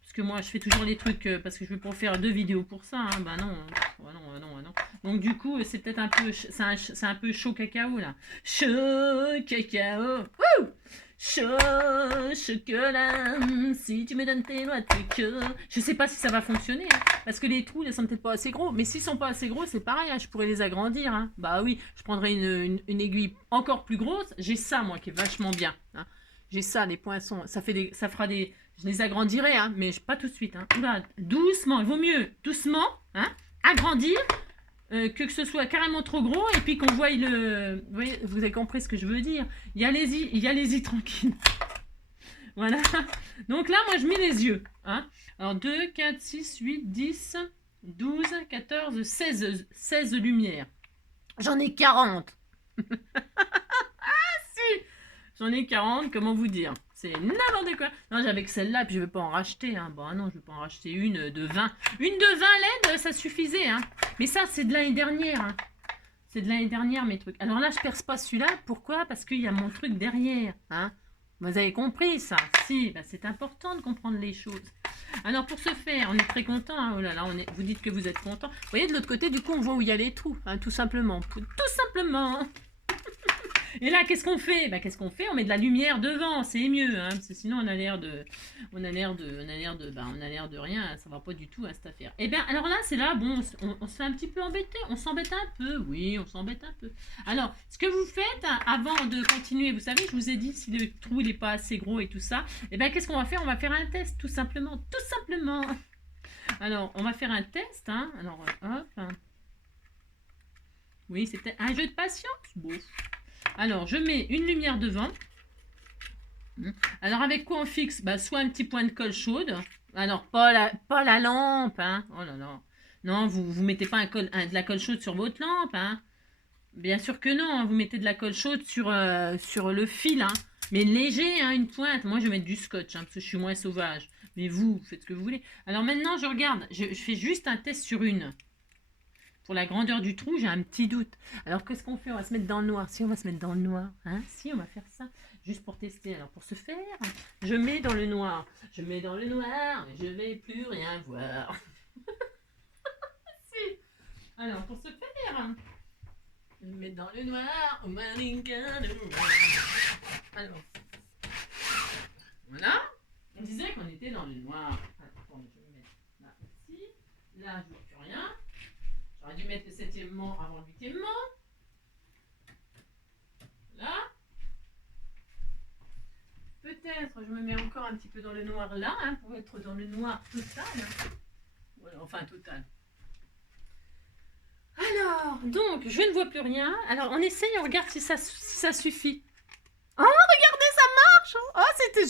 Parce que moi, je fais toujours les trucs, parce que je vais pas faire 2 vidéos pour ça. Hein. Bah non, non. Donc du coup, c'est peut-être un peu, c'est un peu chaud cacao, là. Chaud cacao. Wouh! Chaud chocolat, si tu me donnes tes noix de coco. Je sais pas si ça va fonctionner, hein, parce que les trous, ils sont peut-être pas assez gros. Mais s'ils sont pas assez gros, c'est pareil, hein, je pourrais les agrandir. Hein. Bah oui, je prendrais une aiguille encore plus grosse. J'ai ça, moi, qui est vachement bien. Hein. J'ai ça, les poinçons. Ça fera des... Je les agrandirai, hein, mais pas tout de suite. Hein. Oula, doucement, il vaut mieux doucement, hein, agrandir, que ce soit carrément trop gros et puis qu'on voie le... Vous voyez, vous avez compris ce que je veux dire. Y allez-y tranquille. Voilà. Donc là, moi, je mets les yeux. Hein. Alors, 2, 4, 6, 8, 10, 12, 14, 16 lumières. J'en ai 40. Ah, si. J'en ai 40, comment vous dire? C'est n'importe quoi. Non, j'avais que celle-là, puis je ne vais pas en racheter. Hein. Bon, non, je ne vais pas en racheter une de 20. Une de 20 LED, ça suffisait. Hein. Mais ça, c'est de l'année dernière. Hein. C'est de l'année dernière, mes trucs. Alors là, je ne perce pas celui-là. Pourquoi? Parce qu'il y a mon truc derrière. Hein. Vous avez compris ça? Si, bah, c'est important de comprendre les choses. Alors, pour ce faire, on est très content. Hein. Oh là là, vous dites que vous êtes content. Vous voyez, de l'autre côté, du coup, on voit où il y a les trous. Hein, tout simplement. Tout simplement. Et là, qu'est-ce qu'on fait? Bah, qu'est-ce qu'on fait? On met de la lumière devant, c'est mieux, hein, parce que sinon on a l'air de rien, ça va pas du tout à cette affaire. Et bien, alors là, c'est là, bon, on se fait un petit peu embêter, on s'embête un peu, oui, on s'embête un peu. Alors, ce que vous faites, hein, avant de continuer, vous savez, je vous ai dit, si le trou n'est pas assez gros et tout ça, et bien, qu'est-ce qu'on va faire? On va faire un test, tout simplement. Alors, on va faire un test, hein, alors, hop, hein. Oui, c'était un jeu de patience, bon. Alors, je mets une lumière devant. Alors, avec quoi on fixe? Bah, soit un petit point de colle chaude. Alors, pas la lampe. Hein. Oh là là. Non, vous mettez pas de la colle chaude sur votre lampe. Hein. Bien sûr que non, hein, vous mettez de la colle chaude sur le fil, hein. Mais léger, hein, une pointe. Moi, je vais mettre du scotch, hein, parce que je suis moins sauvage. Mais vous faites ce que vous voulez. Alors maintenant, je regarde. Je fais juste un test sur une. Pour la grandeur du trou, j'ai un petit doute. Alors, qu'est-ce qu'on fait? On va se mettre dans le noir. Si, on va se mettre dans le noir. Hein? Si, on va faire ça. Juste pour tester. Alors, pour ce faire, je mets dans le noir. Je mets dans le noir, mais je vais plus rien voir. Si. Alors, pour ce faire, je mets dans le noir. Alors, voilà. On disait qu'on était dans le noir. Attends, je vais mettre là, ici. Là, je vois plus rien. J'aurais dû mettre le 7e mot avant le 8e mot. Là. Peut-être je me mets encore un petit peu dans le noir là, hein, pour être dans le noir total. Voilà, enfin total. Alors, donc, je ne vois plus rien. Alors, on essaye, on regarde si ça suffit. Oh, regardez, ça marche. Oh,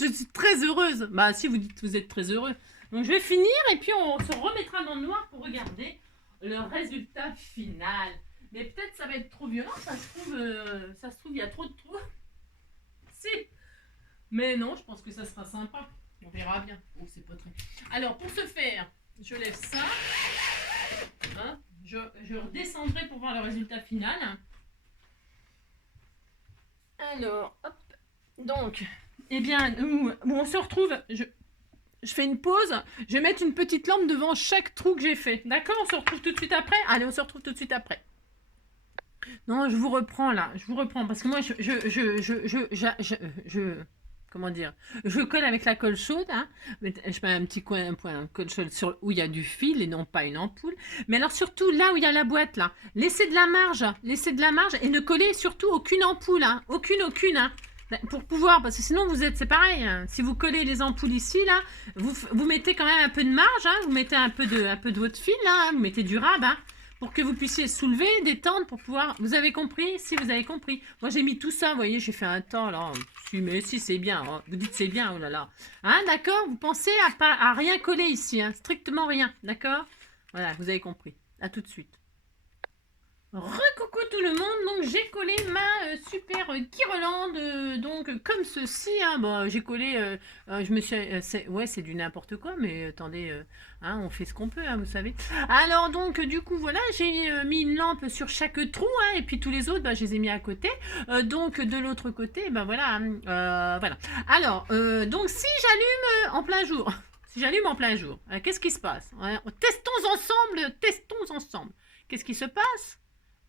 je suis très heureuse. Bah, si vous dites que vous êtes très heureux. Donc, je vais finir et puis on se remettra dans le noir pour regarder le résultat final. Mais peut-être ça va être trop violent, ça se trouve, il y a trop de trous. Si. Mais non, je pense que ça sera sympa. On verra bien. Oh, c'est pas très... Alors, pour ce faire, je lève ça. Hein, je redescendrai pour voir le résultat final. Alors, hop. Donc, eh bien, on se retrouve... Je fais une pause, je vais mettre une petite lampe devant chaque trou que j'ai fait. D'accord? On se retrouve tout de suite après? Allez, on se retrouve tout de suite après. Non, je vous reprends là, je vous reprends parce que moi, comment dire? Je colle avec la colle chaude, hein. Je mets un petit point colle chaude sur où il y a du fil et non pas une ampoule. Mais alors surtout là où il y a la boîte là, laissez de la marge et ne collez surtout aucune ampoule, hein. Aucune, hein. Pour pouvoir, parce que sinon c'est pareil, hein. Si vous collez les ampoules ici, là, vous mettez quand même un peu de marge, hein. Vous mettez un peu de votre fil, là, hein. Vous mettez du rab, hein, pour que vous puissiez soulever, détendre, pour pouvoir... Vous avez compris? Si, vous avez compris. Moi, j'ai mis tout ça, vous voyez, j'ai fait un temps, là. Mais si, c'est bien. Hein. Vous dites c'est bien, oh là là. Hein, d'accord? Vous pensez à rien coller ici, hein, strictement rien, d'accord? Voilà, vous avez compris. À tout de suite. Recoucou tout le monde, donc j'ai collé ma super guirlande, donc comme ceci, hein, bon, j'ai collé, je me suis, ouais c'est du n'importe quoi, mais attendez, hein, on fait ce qu'on peut, hein, vous savez. Alors donc du coup voilà, j'ai mis une lampe sur chaque trou, hein, et puis tous les autres, bah, je les ai mis à côté, donc de l'autre côté, ben voilà, voilà. Alors, donc si j'allume en plein jour, qu'est-ce qui se passe? Testons ensemble, qu'est-ce qui se passe?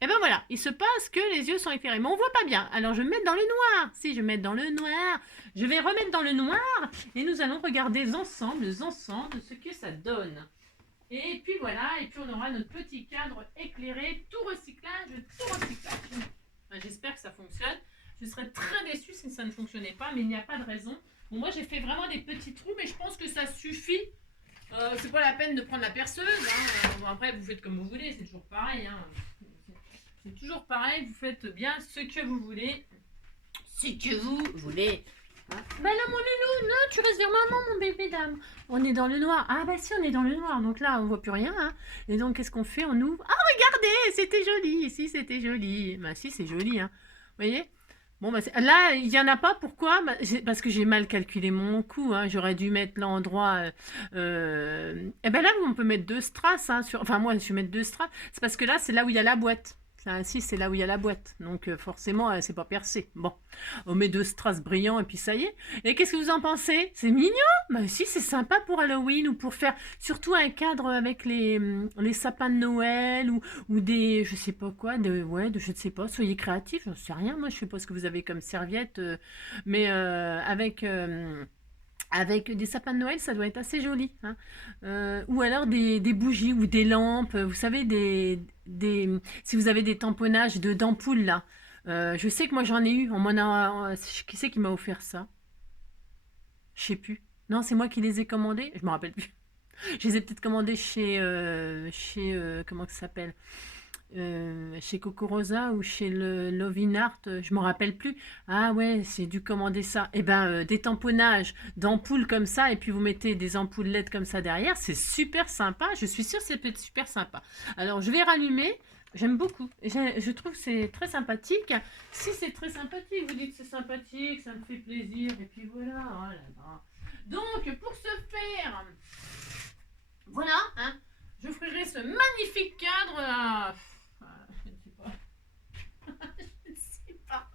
Et ben voilà, il se passe que les yeux sont éclairés. Mais on voit pas bien. Alors je vais mettre dans le noir. Si je vais mettre dans le noir, je vais remettre dans le noir et nous allons regarder ensemble ce que ça donne. Et puis voilà, et puis on aura notre petit cadre éclairé, tout recyclage. J'espère que ça fonctionne. Je serais très déçue si ça ne fonctionnait pas, mais il n'y a pas de raison. Bon, moi j'ai fait vraiment des petits trous, mais je pense que ça suffit. C'est pas la peine de prendre la perceuse. Hein. Bon, après, vous faites comme vous voulez, c'est toujours pareil. Hein. C'est toujours pareil, vous faites bien ce que vous voulez. Ce que vous voulez. Hein? Bah là, mon loulou, non, tu restes vers maman, mon bébé dame. On est dans le noir. Ah bah si, on est dans le noir. Donc là, on voit plus rien. Hein. Et donc, qu'est-ce qu'on fait? On ouvre. Ah, regardez, c'était joli. Si, c'était joli. Bah si, c'est joli. Hein. Vous voyez? Bon, bah, là, il n'y en a pas. Pourquoi? Bah, parce que j'ai mal calculé mon coût. Hein. J'aurais dû mettre l'endroit... Et ben là, on peut mettre 2 strass. Hein, enfin, moi, je vais mettre 2 strass. C'est parce que là, c'est là où il y a la boîte. Si, c'est là où il y a la boîte. Donc, forcément, c'est pas percé. Bon, on met 2 strass brillants et puis ça y est. Et qu'est-ce que vous en pensez? C'est mignon? Bah si, c'est sympa pour Halloween ou pour faire surtout un cadre avec les sapins de Noël ou des, je sais pas quoi, je ne sais pas, soyez créatifs, j'en sais rien. Moi, je sais pas ce que vous avez comme serviette, mais avec des sapins de Noël, ça doit être assez joli. Hein. Ou alors des bougies ou des lampes. Vous savez, si vous avez des tamponnages d'ampoules, là. Je sais que moi, j'en ai eu. Qui c'est qui m'a offert ça? Je sais plus. Non, c'est moi qui les ai commandés. Je me rappelle plus. Je les ai peut-être commandés chez comment ça s'appelle? Chez Coco Rosa ou chez le Lovin Art, je m'en rappelle plus. Ah ouais, j'ai dû commander ça. Et ben des tamponnages d'ampoules comme ça, et puis vous mettez des ampoules LED comme ça derrière, c'est super sympa. Je suis sûre que ça peut être super sympa. Alors je vais rallumer. J'aime beaucoup. Je trouve que c'est très sympathique. Si c'est très sympathique, vous dites c'est sympathique, ça me fait plaisir, et puis voilà. Oh là là. Donc, pour ce faire, voilà, hein, j'offrirai ce magnifique cadre à... Je ne sais pas. Je ne sais pas.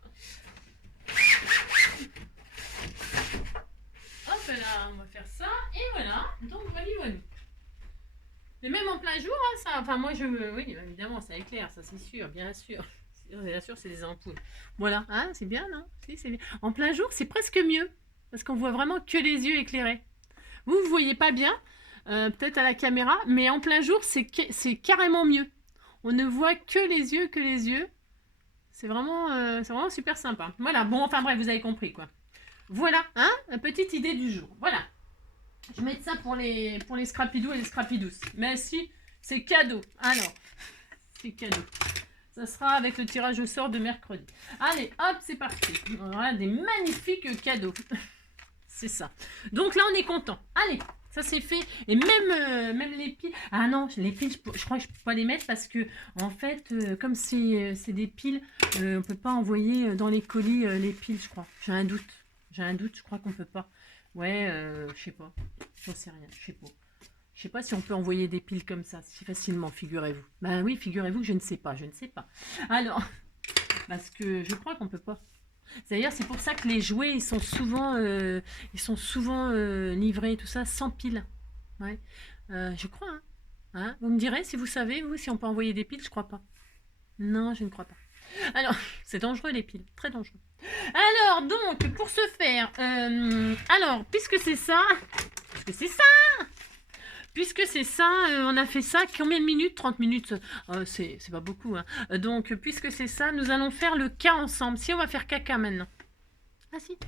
Hop là, on va faire ça, et voilà. Donc, voilà. Et même en plein jour, hein, ça. Enfin, moi, oui, évidemment, ça éclaire, ça c'est sûr, bien sûr. Bien sûr, c'est des ampoules. Voilà, hein, c'est bien, non? Si, c'est bien. En plein jour, c'est presque mieux. Parce qu'on voit vraiment que les yeux éclairés. Vous voyez pas bien, peut-être à la caméra, mais en plein jour, c'est carrément mieux. On ne voit que les yeux. C'est vraiment super sympa. Voilà, bon, enfin bref, vous avez compris, quoi. Voilà, hein, la petite idée du jour. Voilà. Je vais mettre ça pour les scrapidous et les scrapidous. Mais si, c'est cadeau. Alors, c'est cadeau. Ça sera avec le tirage au sort de mercredi. Allez, hop, c'est parti. Voilà, des magnifiques cadeaux. C'est ça. Donc là, on est content. Allez, ça c'est fait. Et même les piles. Ah non, les piles, je crois que je peux pas les mettre parce que, en fait, comme c'est des piles, on peut pas envoyer dans les colis les piles, je crois. J'ai un doute, je crois qu'on peut pas. Ouais, je sais pas. J'en sais rien, je sais pas. Je sais pas si on peut envoyer des piles comme ça, si facilement, figurez-vous. Bah oui, figurez-vous que je ne sais pas. Alors, parce que je crois qu'on peut pas. D'ailleurs, c'est pour ça que les jouets, ils sont souvent livrés, tout ça, sans piles. Ouais. Je crois, hein. Hein. Vous me direz si vous savez, vous, si on peut envoyer des piles, je crois pas. Non, je ne crois pas. Alors, c'est dangereux les piles, très dangereux. Alors, donc, pour ce faire, puisque c'est ça, on a fait ça, combien de minutes? 30 minutes, c'est pas beaucoup. Hein. Donc, puisque c'est ça, nous allons faire le cas ensemble. Si, on va faire caca maintenant. Ah si.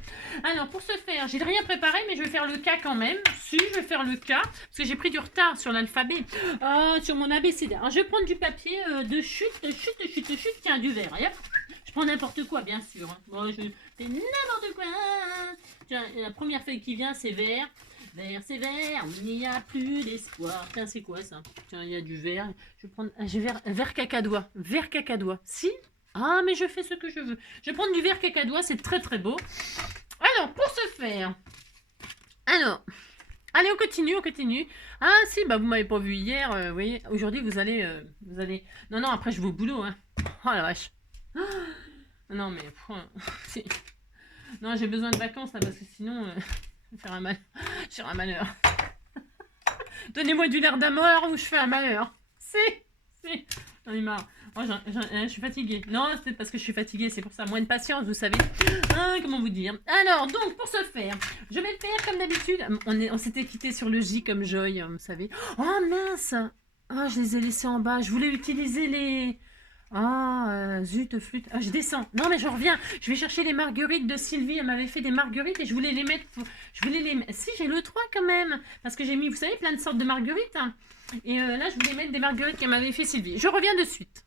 Alors, pour ce faire, j'ai rien préparé, mais je vais faire le cas quand même. Si, je vais faire le cas, parce que j'ai pris du retard sur l'alphabet, sur mon ABCD. Alors, je vais prendre du papier de chute, tiens, du verre. Hop. Je prends n'importe quoi, bien sûr. Hein. Bon, je fais n'importe quoi. Tiens, la première feuille qui vient, c'est vert. Vert, c'est vert, il n'y a plus d'espoir. Tiens, c'est quoi ça? Tiens, il y a du vert. Je vais prendre vert cacadois. Vert cacadois. Si? Ah, mais je fais ce que je veux. Je vais prendre du vert cacadois, c'est très très beau. Alors, pour ce faire... Alors, allez, on continue. Ah si, bah vous m'avez pas vu hier, vous voyez. Aujourd'hui, vous allez... Non, après je vais au boulot, hein. Oh la vache. Non, mais... Non, j'ai besoin de vacances, là, parce que sinon... je vais faire un malheur. Donnez-moi du nerf d'amour ou je fais un malheur. J'en ai marre. Oh, je suis fatiguée. Non, c'est parce que je suis fatiguée, c'est pour ça. Moins de patience, vous savez. Comment vous dire? Alors, donc, pour ce faire, je vais le faire comme d'habitude. On s'était quitté sur le J comme Joy, vous savez. Oh, mince! Ah, je les ai laissés en bas. Je voulais utiliser les... Zut, flûte. Ah, je descends. Non, mais je reviens. Je vais chercher les marguerites de Sylvie. Elle m'avait fait des marguerites et je voulais les mettre... Si, j'ai le 3 quand même. Parce que j'ai mis, vous savez, plein de sortes de marguerites. Hein. Et là, je voulais mettre des marguerites qu'elle m'avait fait Sylvie. Je reviens de suite.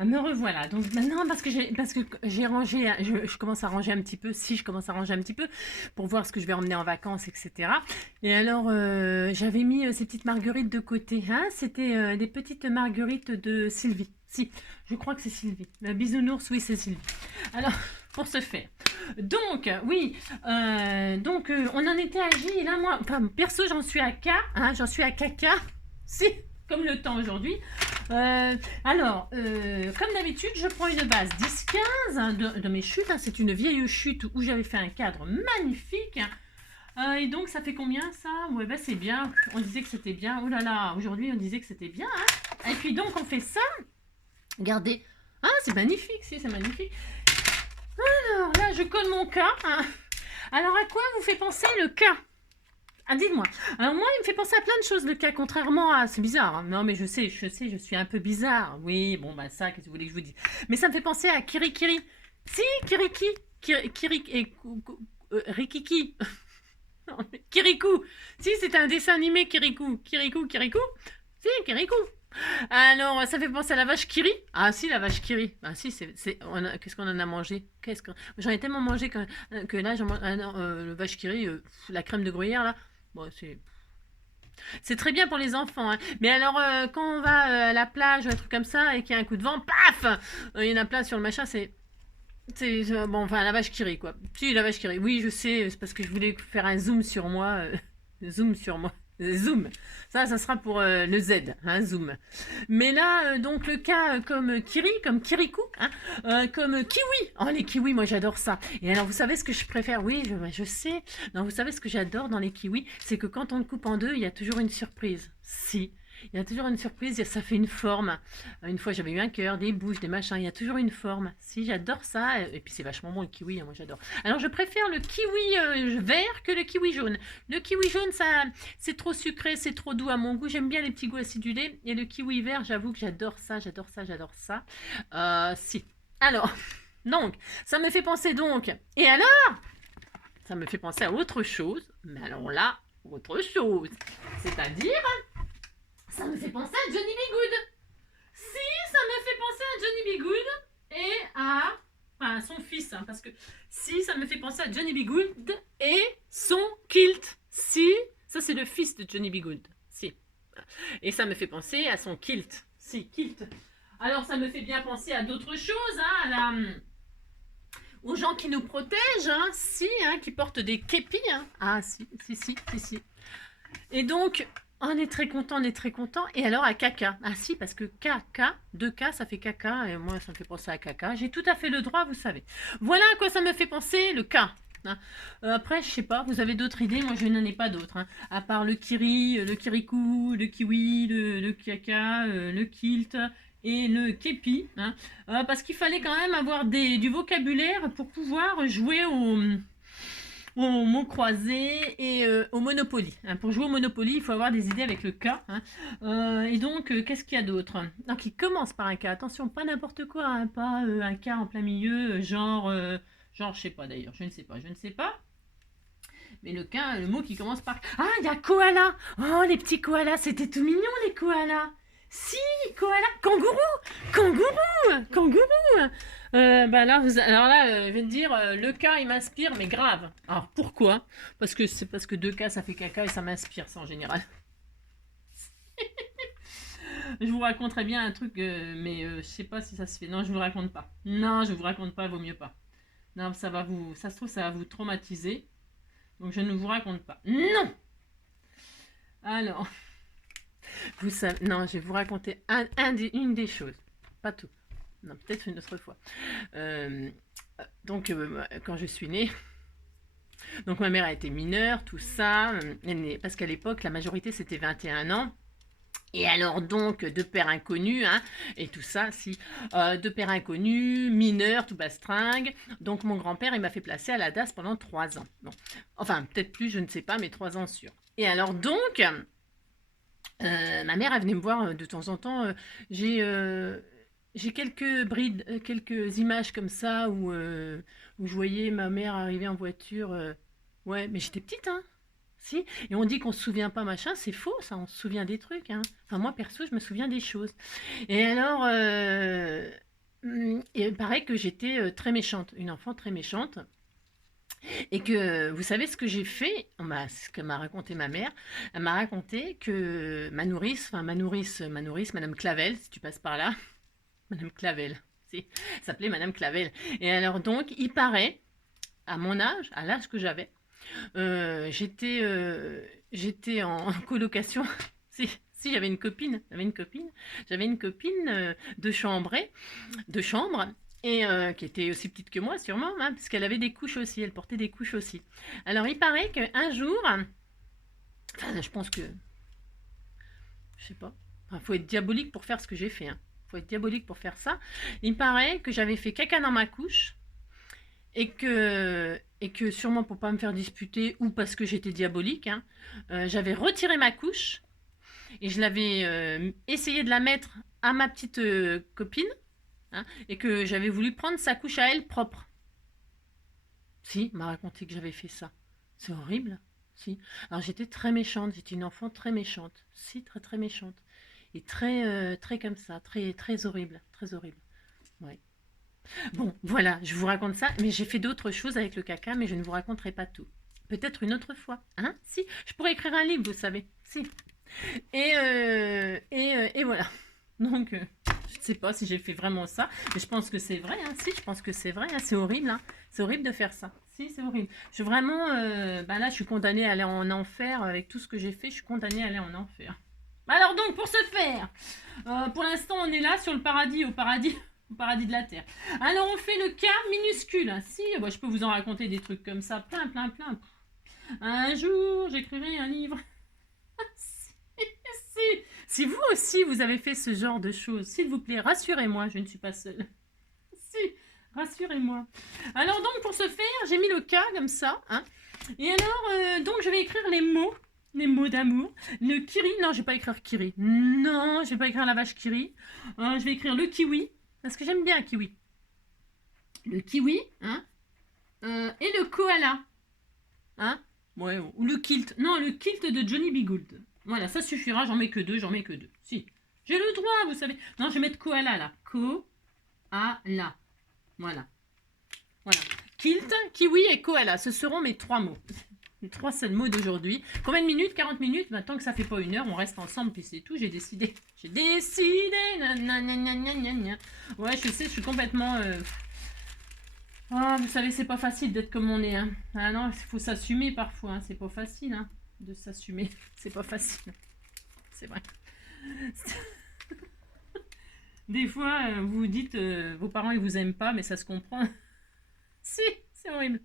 Ah, me revoilà. Donc maintenant, parce que j'ai rangé, je commence à ranger un petit peu. Si, je commence à ranger un petit peu pour voir ce que je vais emmener en vacances, etc. Et alors, j'avais mis ces petites marguerites de côté. Hein, c'était des petites marguerites de Sylvie. Si, je crois que c'est Sylvie. La bisounours, oui, c'est Sylvie. Alors, pour ce faire. Donc, oui, on en était à J, et là, moi, enfin, perso, j'en suis à K, hein, j'en suis à caca, si, comme le temps aujourd'hui. Comme d'habitude, je prends une base 10-15 hein, de mes chutes, hein, c'est une vieille chute où j'avais fait un cadre magnifique, et donc, ça fait combien, ça? Ouais, bah, c'est bien, on disait que c'était bien, oh là là, aujourd'hui, on disait que c'était bien, hein. Et puis, donc, on fait ça, regardez, ah, c'est magnifique, si, c'est magnifique. Alors là, je colle mon cas. Hein. Alors à quoi vous fait penser le cas? Ah, dites-moi. Alors moi, il me fait penser à plein de choses le cas, contrairement à... C'est bizarre. Hein. Non, mais je sais, je suis un peu bizarre. Oui, bon, bah ça, qu'est-ce que vous voulez que je vous dise? Mais ça me fait penser à Kirikiri. Si, Kiriki. Rikiki. Non, Kirikou. Si, c'est un dessin animé, Kirikou. Kirikou. Si, Kirikou. Alors, ça fait penser à la vache Kiri. Ah si, la vache Kiri. Ah si, qu'est-ce qu'on en a mangé? J'en ai tellement mangé que là, j'en mange... le vache Kiri, la crème de gruyère, là, bon, c'est... C'est très bien pour les enfants, hein. Mais alors, quand on va à la plage ou un truc comme ça et qu'il y a un coup de vent, paf, il y en a plein sur le machin, bon, enfin, la vache qui rit, quoi. Si, la vache qui rit. Oui, je sais, c'est parce que je voulais faire un zoom sur moi. Zoom sur moi. Zoom. Ça sera pour le Z, hein, zoom. Mais là, donc, le cas comme Kiri, comme Kirikou, hein, comme Kiwi. Oh, les kiwis, moi, j'adore ça. Et alors, vous savez ce que je préfère? Oui, je sais. Non, vous savez ce que j'adore dans les kiwis? C'est que quand on le coupe en deux, il y a toujours une surprise. Si. Il y a toujours une surprise, ça fait une forme. Une fois, j'avais eu un cœur, des bouches, des machins. Il y a toujours une forme. Si, j'adore ça. Et puis, c'est vachement bon le kiwi. Hein, moi, j'adore. Alors, je préfère le kiwi vert que le kiwi jaune. Le kiwi jaune, ça, c'est trop sucré, c'est trop doux à mon goût. J'aime bien les petits goûts acidulés. Et le kiwi vert, j'avoue que j'adore ça, j'adore ça, j'adore ça. Si. Alors, donc, ça me fait penser donc. Et alors, ça me fait penser à autre chose. Mais alors là, autre chose. C'est-à-dire. Ça me fait penser à Johnny B. Good. Si, ça me fait penser à Johnny B. Good et à son fils. Hein, parce que si, ça me fait penser à Johnny B. Good et son kilt. Si, ça c'est le fils de Johnny B. Good. Si. Et ça me fait penser à son kilt. Si, kilt. Alors ça me fait bien penser à d'autres choses. Hein, aux gens qui nous protègent. Hein, si, hein, qui portent des képis. Hein. Ah, si. Et donc. On est très content, on est très content. Et alors à caca. Ah si, parce que caca, 2K, ça fait caca. Et moi, ça me fait penser à caca. J'ai tout à fait le droit, vous savez. Voilà à quoi ça me fait penser, le cas. Hein. Après, je sais pas, vous avez d'autres idées. Moi, je n'en ai pas d'autres. Hein. À part le kiri, le kirikou, le kiwi, le caca, le kilt et le képi. Hein. Parce qu'il fallait quand même avoir du vocabulaire pour pouvoir jouer au mots croisés et au Monopoly. Hein. Pour jouer au Monopoly, il faut avoir des idées avec le K. Hein. Et donc, qu'est-ce qu'il y a d'autre? Donc, il commence par un K. Attention, pas n'importe quoi. Hein. Pas un K en plein milieu, genre, je sais pas d'ailleurs. Je ne sais pas. Mais le K, le mot qui commence par... Ah, il y a koala. Oh, les petits koalas. C'était tout mignon, les koalas. Si, koala. Kangourou. Alors là, je vais te dire, le cas, il m'inspire, mais grave. Alors, pourquoi? Parce que 2K, ça fait caca et ça m'inspire, ça, en général. Je vous raconterai bien un truc, mais je sais pas si ça se fait. Non, je vous raconte pas. Non, je vous raconte pas, vaut mieux pas. Non, ça se trouve, ça va vous traumatiser. Donc, je ne vous raconte pas. Non! Alors, vous savez, non, je vais vous raconter une des choses. Pas tout. Non, peut-être une autre fois. Donc, quand je suis née, donc ma mère a été mineure, tout ça, parce qu'à l'époque, la majorité, c'était 21 ans. Et alors donc, de père inconnu, hein, et tout ça, de père inconnu, mineur, tout bastringue. Donc mon grand-père, il m'a fait placer à la DAS pendant 3 ans. Bon. Enfin, peut-être plus, je ne sais pas, mais 3 ans sûr. Et alors donc, ma mère, elle venait me voir de temps en temps. J'ai quelques brides, quelques images comme ça où je voyais ma mère arriver en voiture. Ouais, mais j'étais petite, hein. Si. Et on dit qu'on se souvient pas, machin, c'est faux, ça, on se souvient des trucs. Hein. Enfin, moi, perso, je me souviens des choses. Et alors, il paraît que j'étais très méchante, une enfant très méchante. Et que, vous savez ce que j'ai fait? Ce que m'a raconté ma mère. Elle m'a raconté que ma nourrice, Madame Clavel, si tu passes par là, Madame Clavel, si, elle s'appelait Madame Clavel. Et alors donc, il paraît, à mon âge, à l'âge que j'avais, j'étais en colocation. Si j'avais une copine, de chambre, et qui était aussi petite que moi sûrement, hein, parce qu'elle avait des couches aussi, elle portait des couches aussi. Alors il paraît qu'un jour, enfin je pense que, je sais pas, enfin, faut être diabolique pour faire ce que j'ai fait, hein. Faut être diabolique pour faire ça. Il paraît que j'avais fait caca dans ma couche et que sûrement pour pas me faire disputer ou parce que j'étais diabolique, hein, j'avais retiré ma couche et je l'avais essayé de la mettre à ma petite copine, hein, et que j'avais voulu prendre sa couche à elle propre. Si, m'a raconté que j'avais fait ça. C'est horrible. Si. Alors j'étais très méchante, j'étais une enfant très méchante. Si, très très méchante. Et très comme ça, très horrible, très horrible. Ouais. Bon, voilà, je vous raconte ça, mais j'ai fait d'autres choses avec le caca, mais je ne vous raconterai pas tout. Peut-être une autre fois. Hein? Si, je pourrais écrire un livre, vous savez. Si. Et voilà. Donc, je ne sais pas si j'ai fait vraiment ça, mais je pense que c'est vrai. Hein. Si, je pense que c'est vrai. Hein. C'est horrible. Hein. C'est horrible de faire ça. Si, c'est horrible. Je suis vraiment... là, je suis condamnée à aller en enfer. Avec tout ce que j'ai fait, je suis condamnée à aller en enfer. Alors donc, pour ce faire, pour l'instant, on est là sur le paradis, au paradis de la Terre. Alors, on fait le cas minuscule. Hein. Si, je peux vous en raconter des trucs comme ça. Plein. Un jour, j'écrirai un livre. Si vous aussi, vous avez fait ce genre de choses, s'il vous plaît, rassurez-moi, je ne suis pas seule. Si, rassurez-moi. Alors donc, pour ce faire, j'ai mis le cas comme ça. Hein. Et alors, donc, je vais écrire les mots d'amour. Le kiri, non, je vais pas écrire kiri. Non, je vais pas écrire la vache kiri. Je vais écrire le kiwi, parce que j'aime bien le kiwi. Le kiwi, hein, et le koala. Hein, ouais, ou le kilt. Non, le kilt de Johnny B. Gould. Voilà, ça suffira, j'en mets que deux. Si. J'ai le droit, vous savez. Non, je vais mettre koala là. Koala. Voilà. Kilt, kiwi et koala. Ce seront mes 3 mots. Les 3 seuls mots d'aujourd'hui. Combien de minutes? 40 minutes. Tant que ça fait pas 1 heure, on reste ensemble, puis c'est tout. J'ai décidé. Ouais, je sais, je suis complètement... vous savez, c'est pas facile d'être comme on est. Hein. Ah non, il faut s'assumer parfois. Hein. C'est pas facile hein, de s'assumer. C'est pas facile. C'est vrai. Des fois, vous vous dites, vos parents, ils vous aiment pas, mais ça se comprend. Si, c'est horrible.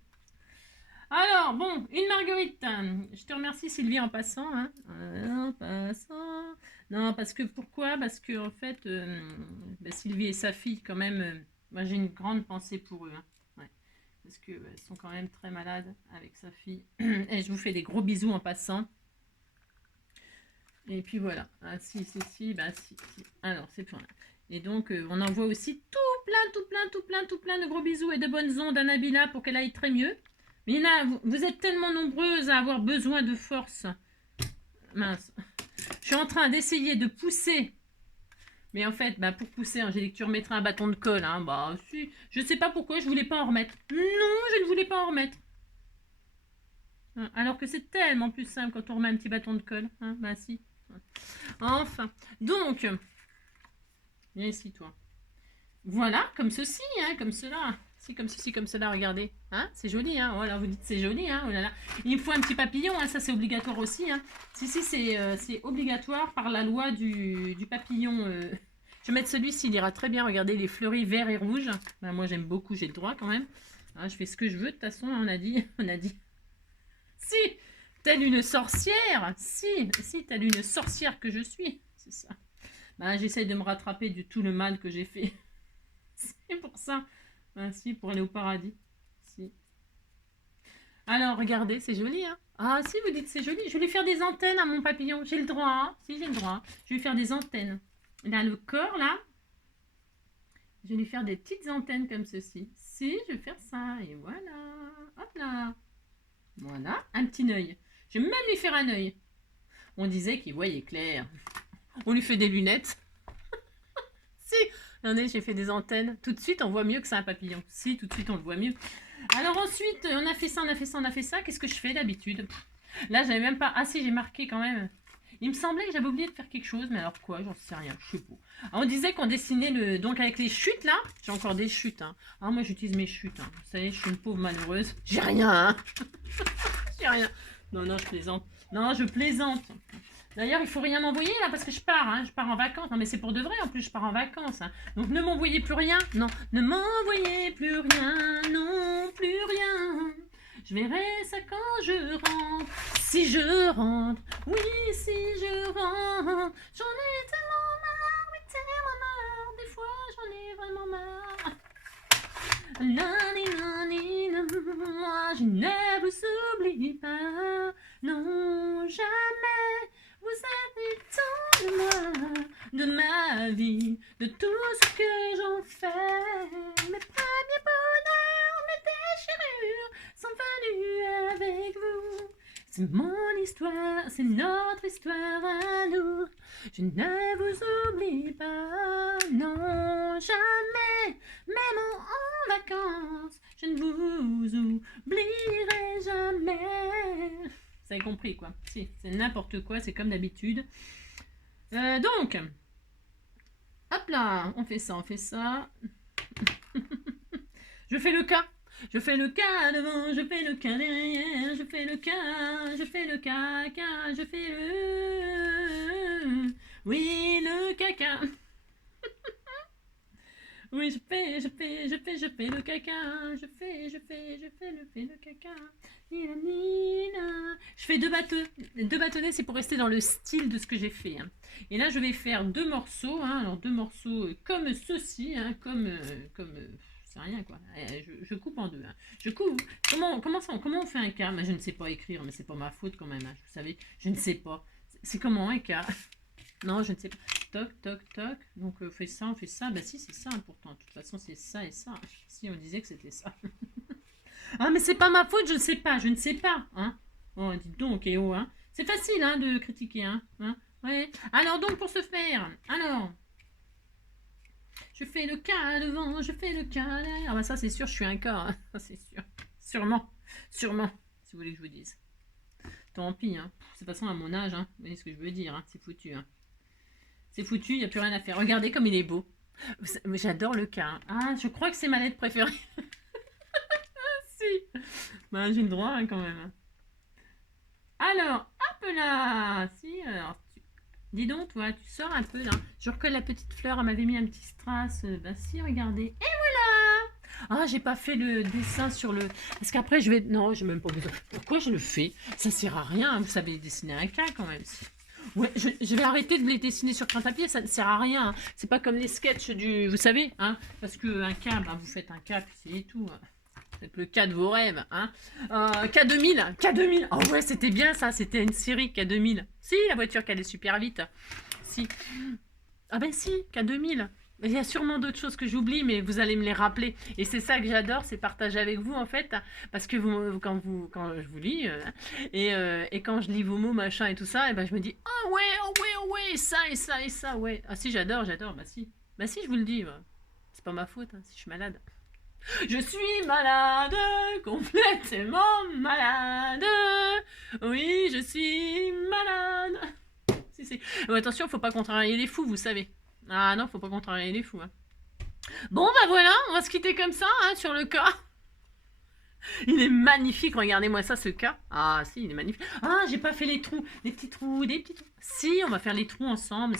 Alors, bon, une marguerite. Je te remercie, Sylvie, en passant. Hein. En passant. Non, parce que, pourquoi? Parce que, en fait, Sylvie et sa fille, quand même, moi, j'ai une grande pensée pour eux. Hein. Parce qu'elles sont quand même très malades avec sa fille. Et je vous fais des gros bisous en passant. Et puis voilà. Ah, si. Alors, c'est tout. Et donc, on envoie aussi tout plein de gros bisous et de bonnes ondes à Nabila pour qu'elle aille très mieux. Mais là, vous êtes tellement nombreuses à avoir besoin de force. Mince. Je suis en train d'essayer de pousser. Mais en fait, pour pousser, Angélique, tu remettras un bâton de colle. Hein. Si. Je ne sais pas pourquoi je ne voulais pas en remettre. Non, je ne voulais pas en remettre. Alors que c'est tellement plus simple quand on remet un petit bâton de colle. Hein. Si. Enfin. Donc, viens ici, toi. Voilà, comme ceci, hein, comme cela. Si, comme ceci, comme cela, regardez. Hein, c'est joli, hein. Voilà, vous dites c'est joli, hein. Oh là là. Il me faut un petit papillon, hein, ça c'est obligatoire aussi. Hein. Si, c'est obligatoire par la loi du papillon. Je vais mettre celui-ci, il ira très bien. Regardez, les fleuris vert et rouge. Moi j'aime beaucoup, j'ai le droit quand même. Je fais ce que je veux, de toute façon, on a dit. Si, telle une sorcière. Si, telle une sorcière que je suis. C'est ça. J'essaye de me rattraper de tout le mal que j'ai fait. C'est pour ça. Si, pour aller au paradis. Si. Alors, regardez, c'est joli, hein. Ah, si, vous dites c'est joli. Je vais lui faire des antennes à mon papillon. J'ai le droit, hein. Si, j'ai le droit. Je vais lui faire des antennes. Là, le corps, là. Je vais lui faire des petites antennes comme ceci. Si, je vais faire ça. Et voilà. Hop là. Voilà, un petit œil. Je vais même lui faire un œil. On disait qu'il voyait clair. On lui fait des lunettes. Si. Attendez, j'ai fait des antennes. Tout de suite, on voit mieux que c'est un papillon. Si, tout de suite, on le voit mieux. Alors ensuite, on a fait ça. Qu'est-ce que je fais d'habitude? Là, j'avais même pas... Ah si, j'ai marqué quand même. Il me semblait que j'avais oublié de faire quelque chose, mais alors quoi? J'en sais rien, je sais pas. Alors, on disait qu'on dessinait le... Donc avec les chutes, là, j'ai encore des chutes. Hein. Moi, j'utilise mes chutes. Hein. Vous savez, je suis une pauvre malheureuse. J'ai rien, hein. J'ai rien. Non, je plaisante. Non, je plaisante. D'ailleurs, il faut rien m'envoyer là parce que je pars. Hein. Je pars en vacances. Non, mais c'est pour de vrai en plus, je pars en vacances. Hein. Donc ne m'envoyez plus rien. Non, ne m'envoyez plus rien. Non, plus rien. Je verrai ça quand je rentre. Si je rentre. Oui, si je rentre. J'en ai tellement marre. Oui, tellement marre. Des fois, j'en ai vraiment marre. Moi, je ne vous oublie pas. Non, jamais. Vous êtes du temps de moi, de ma vie, de tout ce que j'en fais. Mes premiers bonheurs, mes déchirures sont venus avec vous. C'est mon histoire, c'est notre histoire à nous. Je ne vous oublie pas, non, jamais. Même en vacances, je ne vous oublierai jamais. Vous avez compris, quoi. Si, c'est n'importe quoi, c'est comme d'habitude. Donc, hop là, on fait ça, on fait ça. Je fais le cas. Je fais le cas devant, je fais le cas derrière, je fais le cas, je fais le caca, je fais le... Oui, le caca. Oui, je fais le caca. Je fais le caca. Nina, nina. Je fais deux bâtonnets, c'est pour rester dans le style de ce que j'ai fait. Hein. Et là, je vais faire deux morceaux. Hein, alors, deux morceaux comme ceci, hein, c'est rien quoi. Je coupe en deux. Hein. Je coupe. Comment on fait un quart? Je ne sais pas écrire, mais c'est pas ma faute quand même. Hein. Vous savez, je ne sais pas. C'est comment un quart? Non, je ne sais pas. Toc, toc, toc. Donc, on fait ça, on fait ça. Bah si, c'est ça pourtant. De toute façon, c'est ça et ça. Si on disait que c'était ça. Ah, mais c'est pas ma faute, je ne sais pas. Je ne sais pas. Hein. Oh, dites donc, et oh, hein. C'est facile, hein, de critiquer, hein. Ouais. Alors, donc, pour ce faire, alors... Je fais le cas devant, je fais le cas derrière. Ah bah ça, c'est sûr, je suis un cas. Hein. Ça, c'est sûr. Sûrement. Sûrement. Si vous voulez que je vous dise. Tant pis, hein. De toute façon, à mon âge, hein. Vous voyez ce que je veux dire, hein. C'est foutu, hein. C'est foutu, il n'y a plus rien à faire. Regardez comme il est beau. J'adore le cas. Hein. Ah, je crois que c'est ma lettre préférée. Si. Ben, j'ai le droit hein, quand même. Alors, hop là. Si, alors, dis donc, toi, tu sors un peu là. Je recolle la petite fleur. Elle m'avait mis un petit strass. Ben si, regardez. Et voilà. Ah, j'ai pas fait le dessin sur le... Parce qu'après, je vais... Non, j'ai même pas besoin. Pourquoi je le fais? Ça sert à rien. Hein. Vous savez dessiner un cas quand même. Ouais, je vais arrêter de les dessiner sur crainte à pied, ça ne sert à rien. Hein. C'est pas comme les sketchs du... Vous savez, hein, parce qu'un cas, ben, vous faites un cas, puis c'est tout. Hein. Faites le cas de vos rêves. Hein. K2000, K2000. Oh ouais, c'était bien ça, c'était une série K2000. Si, la voiture qui allait super vite. Si. Ah ben si, K2000. Il y a sûrement d'autres choses que j'oublie, mais vous allez me les rappeler. Et c'est ça que j'adore, c'est partager avec vous, en fait. Parce que quand je vous lis, et quand je lis vos mots, machin et tout ça, et ben je me dis, oh ouais, oh ouais, oh ouais, et ça, ouais. Ah si, j'adore, bah si. Bah si, je vous le dis. Bah. C'est pas ma faute, hein, si je suis malade. Je suis malade, complètement malade. Oui, je suis malade. Si. Oh, attention, faut pas contrarier les fous, vous savez. Ah non, faut pas contrarier les fous. Hein. Bon, bah voilà, on va se quitter comme ça, hein, sur le cas. Il est magnifique, regardez-moi ça, ce cas. Ah, si, il est magnifique. Ah, j'ai pas fait les trous, des petits trous. Si, on va faire les trous ensemble.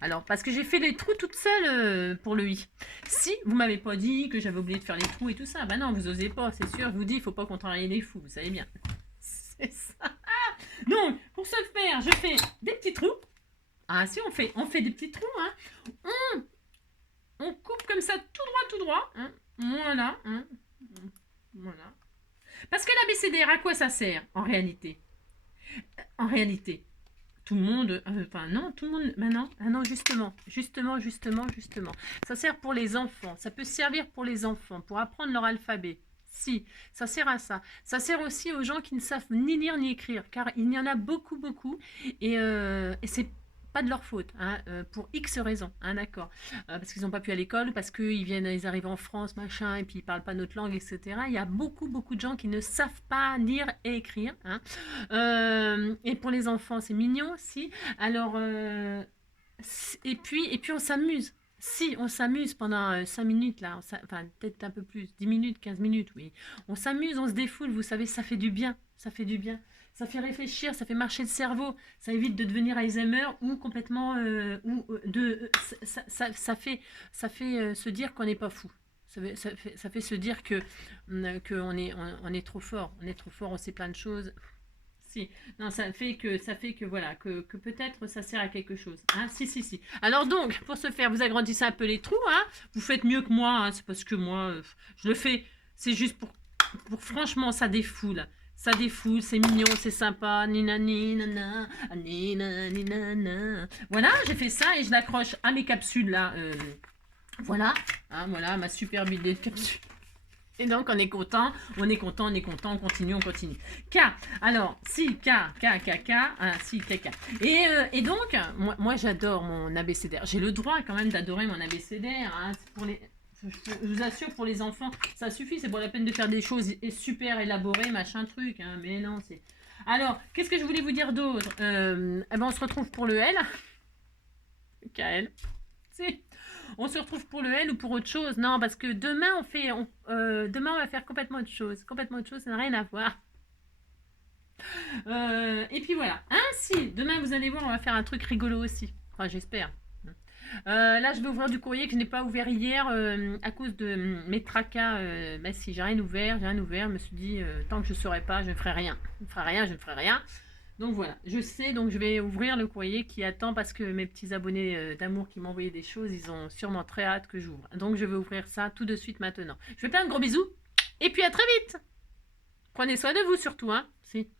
Alors, parce que j'ai fait les trous toute seule pour le i. Si, vous m'avez pas dit que j'avais oublié de faire les trous et tout ça. Bah non, vous osez pas, c'est sûr. Je vous dis, il faut pas contrarier les fous, vous savez bien. C'est ça. Donc, pour ce faire, je fais des petits trous. Ah si, on fait des petits trous. Hein. On coupe comme ça tout droit. Hein. Voilà. Hein. Voilà. Parce que l'abécédaire, à quoi ça sert en réalité? Tout le monde... non, tout le monde... non. Ah non, justement. Ça sert pour les enfants. Ça peut servir pour les enfants, pour apprendre leur alphabet. Si, ça sert à ça. Ça sert aussi aux gens qui ne savent ni lire ni écrire, car il y en a beaucoup. Et c'est pas de leur faute, hein, pour X raisons, hein, d'accord. Parce qu'ils n'ont pas pu à l'école, parce ils arrivent en France, machin, et puis ils parlent pas notre langue, etc. Il y a beaucoup de gens qui ne savent pas lire et écrire. Hein. Et pour les enfants, c'est mignon, si. Alors, et puis on s'amuse. Si, on s'amuse pendant 5 minutes, là, enfin peut-être un peu plus, 10 minutes, 15 minutes, oui. On s'amuse, on se défoule, vous savez, ça fait du bien. Ça fait réfléchir, ça fait marcher le cerveau, ça évite de devenir Alzheimer ou complètement... ça fait se dire qu'on n'est pas fou. Ça fait se dire qu'on est trop fort. On est trop fort, on sait plein de choses. Si. Non, ça fait que voilà, que peut-être ça sert à quelque chose. Hein. Si. Alors donc, pour ce faire, vous agrandissez un peu les trous. Hein. Vous faites mieux que moi. Hein. C'est parce que moi, je le fais. C'est juste pour franchement, ça défoule. Ça défoule, c'est mignon, c'est sympa. Voilà, j'ai fait ça et je l'accroche à mes capsules là. Voilà, hein, voilà ma superbe idée de capsule. Et donc on est content, on continue. K, alors, si, K, si, K. Et donc, moi j'adore mon abécédaire. J'ai le droit quand même d'adorer mon abécédaire. Hein, pour les... Je vous assure, pour les enfants, ça suffit. C'est pas la peine de faire des choses super élaborées, machin truc. Hein, mais non, c'est... Alors, qu'est-ce que je voulais vous dire d'autre? Eh ben, on se retrouve pour le L. KL. Si. On se retrouve pour le L ou pour autre chose? Non, parce que demain, demain, on va faire complètement autre chose. Complètement autre chose, ça n'a rien à voir. Et puis voilà. Ah si, demain, vous allez voir, on va faire un truc rigolo aussi. Enfin, j'espère. Là, je vais ouvrir du courrier que je n'ai pas ouvert hier à cause de mes tracas. Bah si, j'ai rien ouvert. Je me suis dit, tant que je ne saurai pas, je ne ferai rien. Je ne ferai rien. Donc voilà, je sais, donc je vais ouvrir le courrier qui attend parce que mes petits abonnés d'amour qui m'ont envoyé des choses, ils ont sûrement très hâte que j'ouvre. Donc je vais ouvrir ça tout de suite maintenant. Je vous fais plein de gros bisous et puis à très vite. Prenez soin de vous surtout, hein. Si.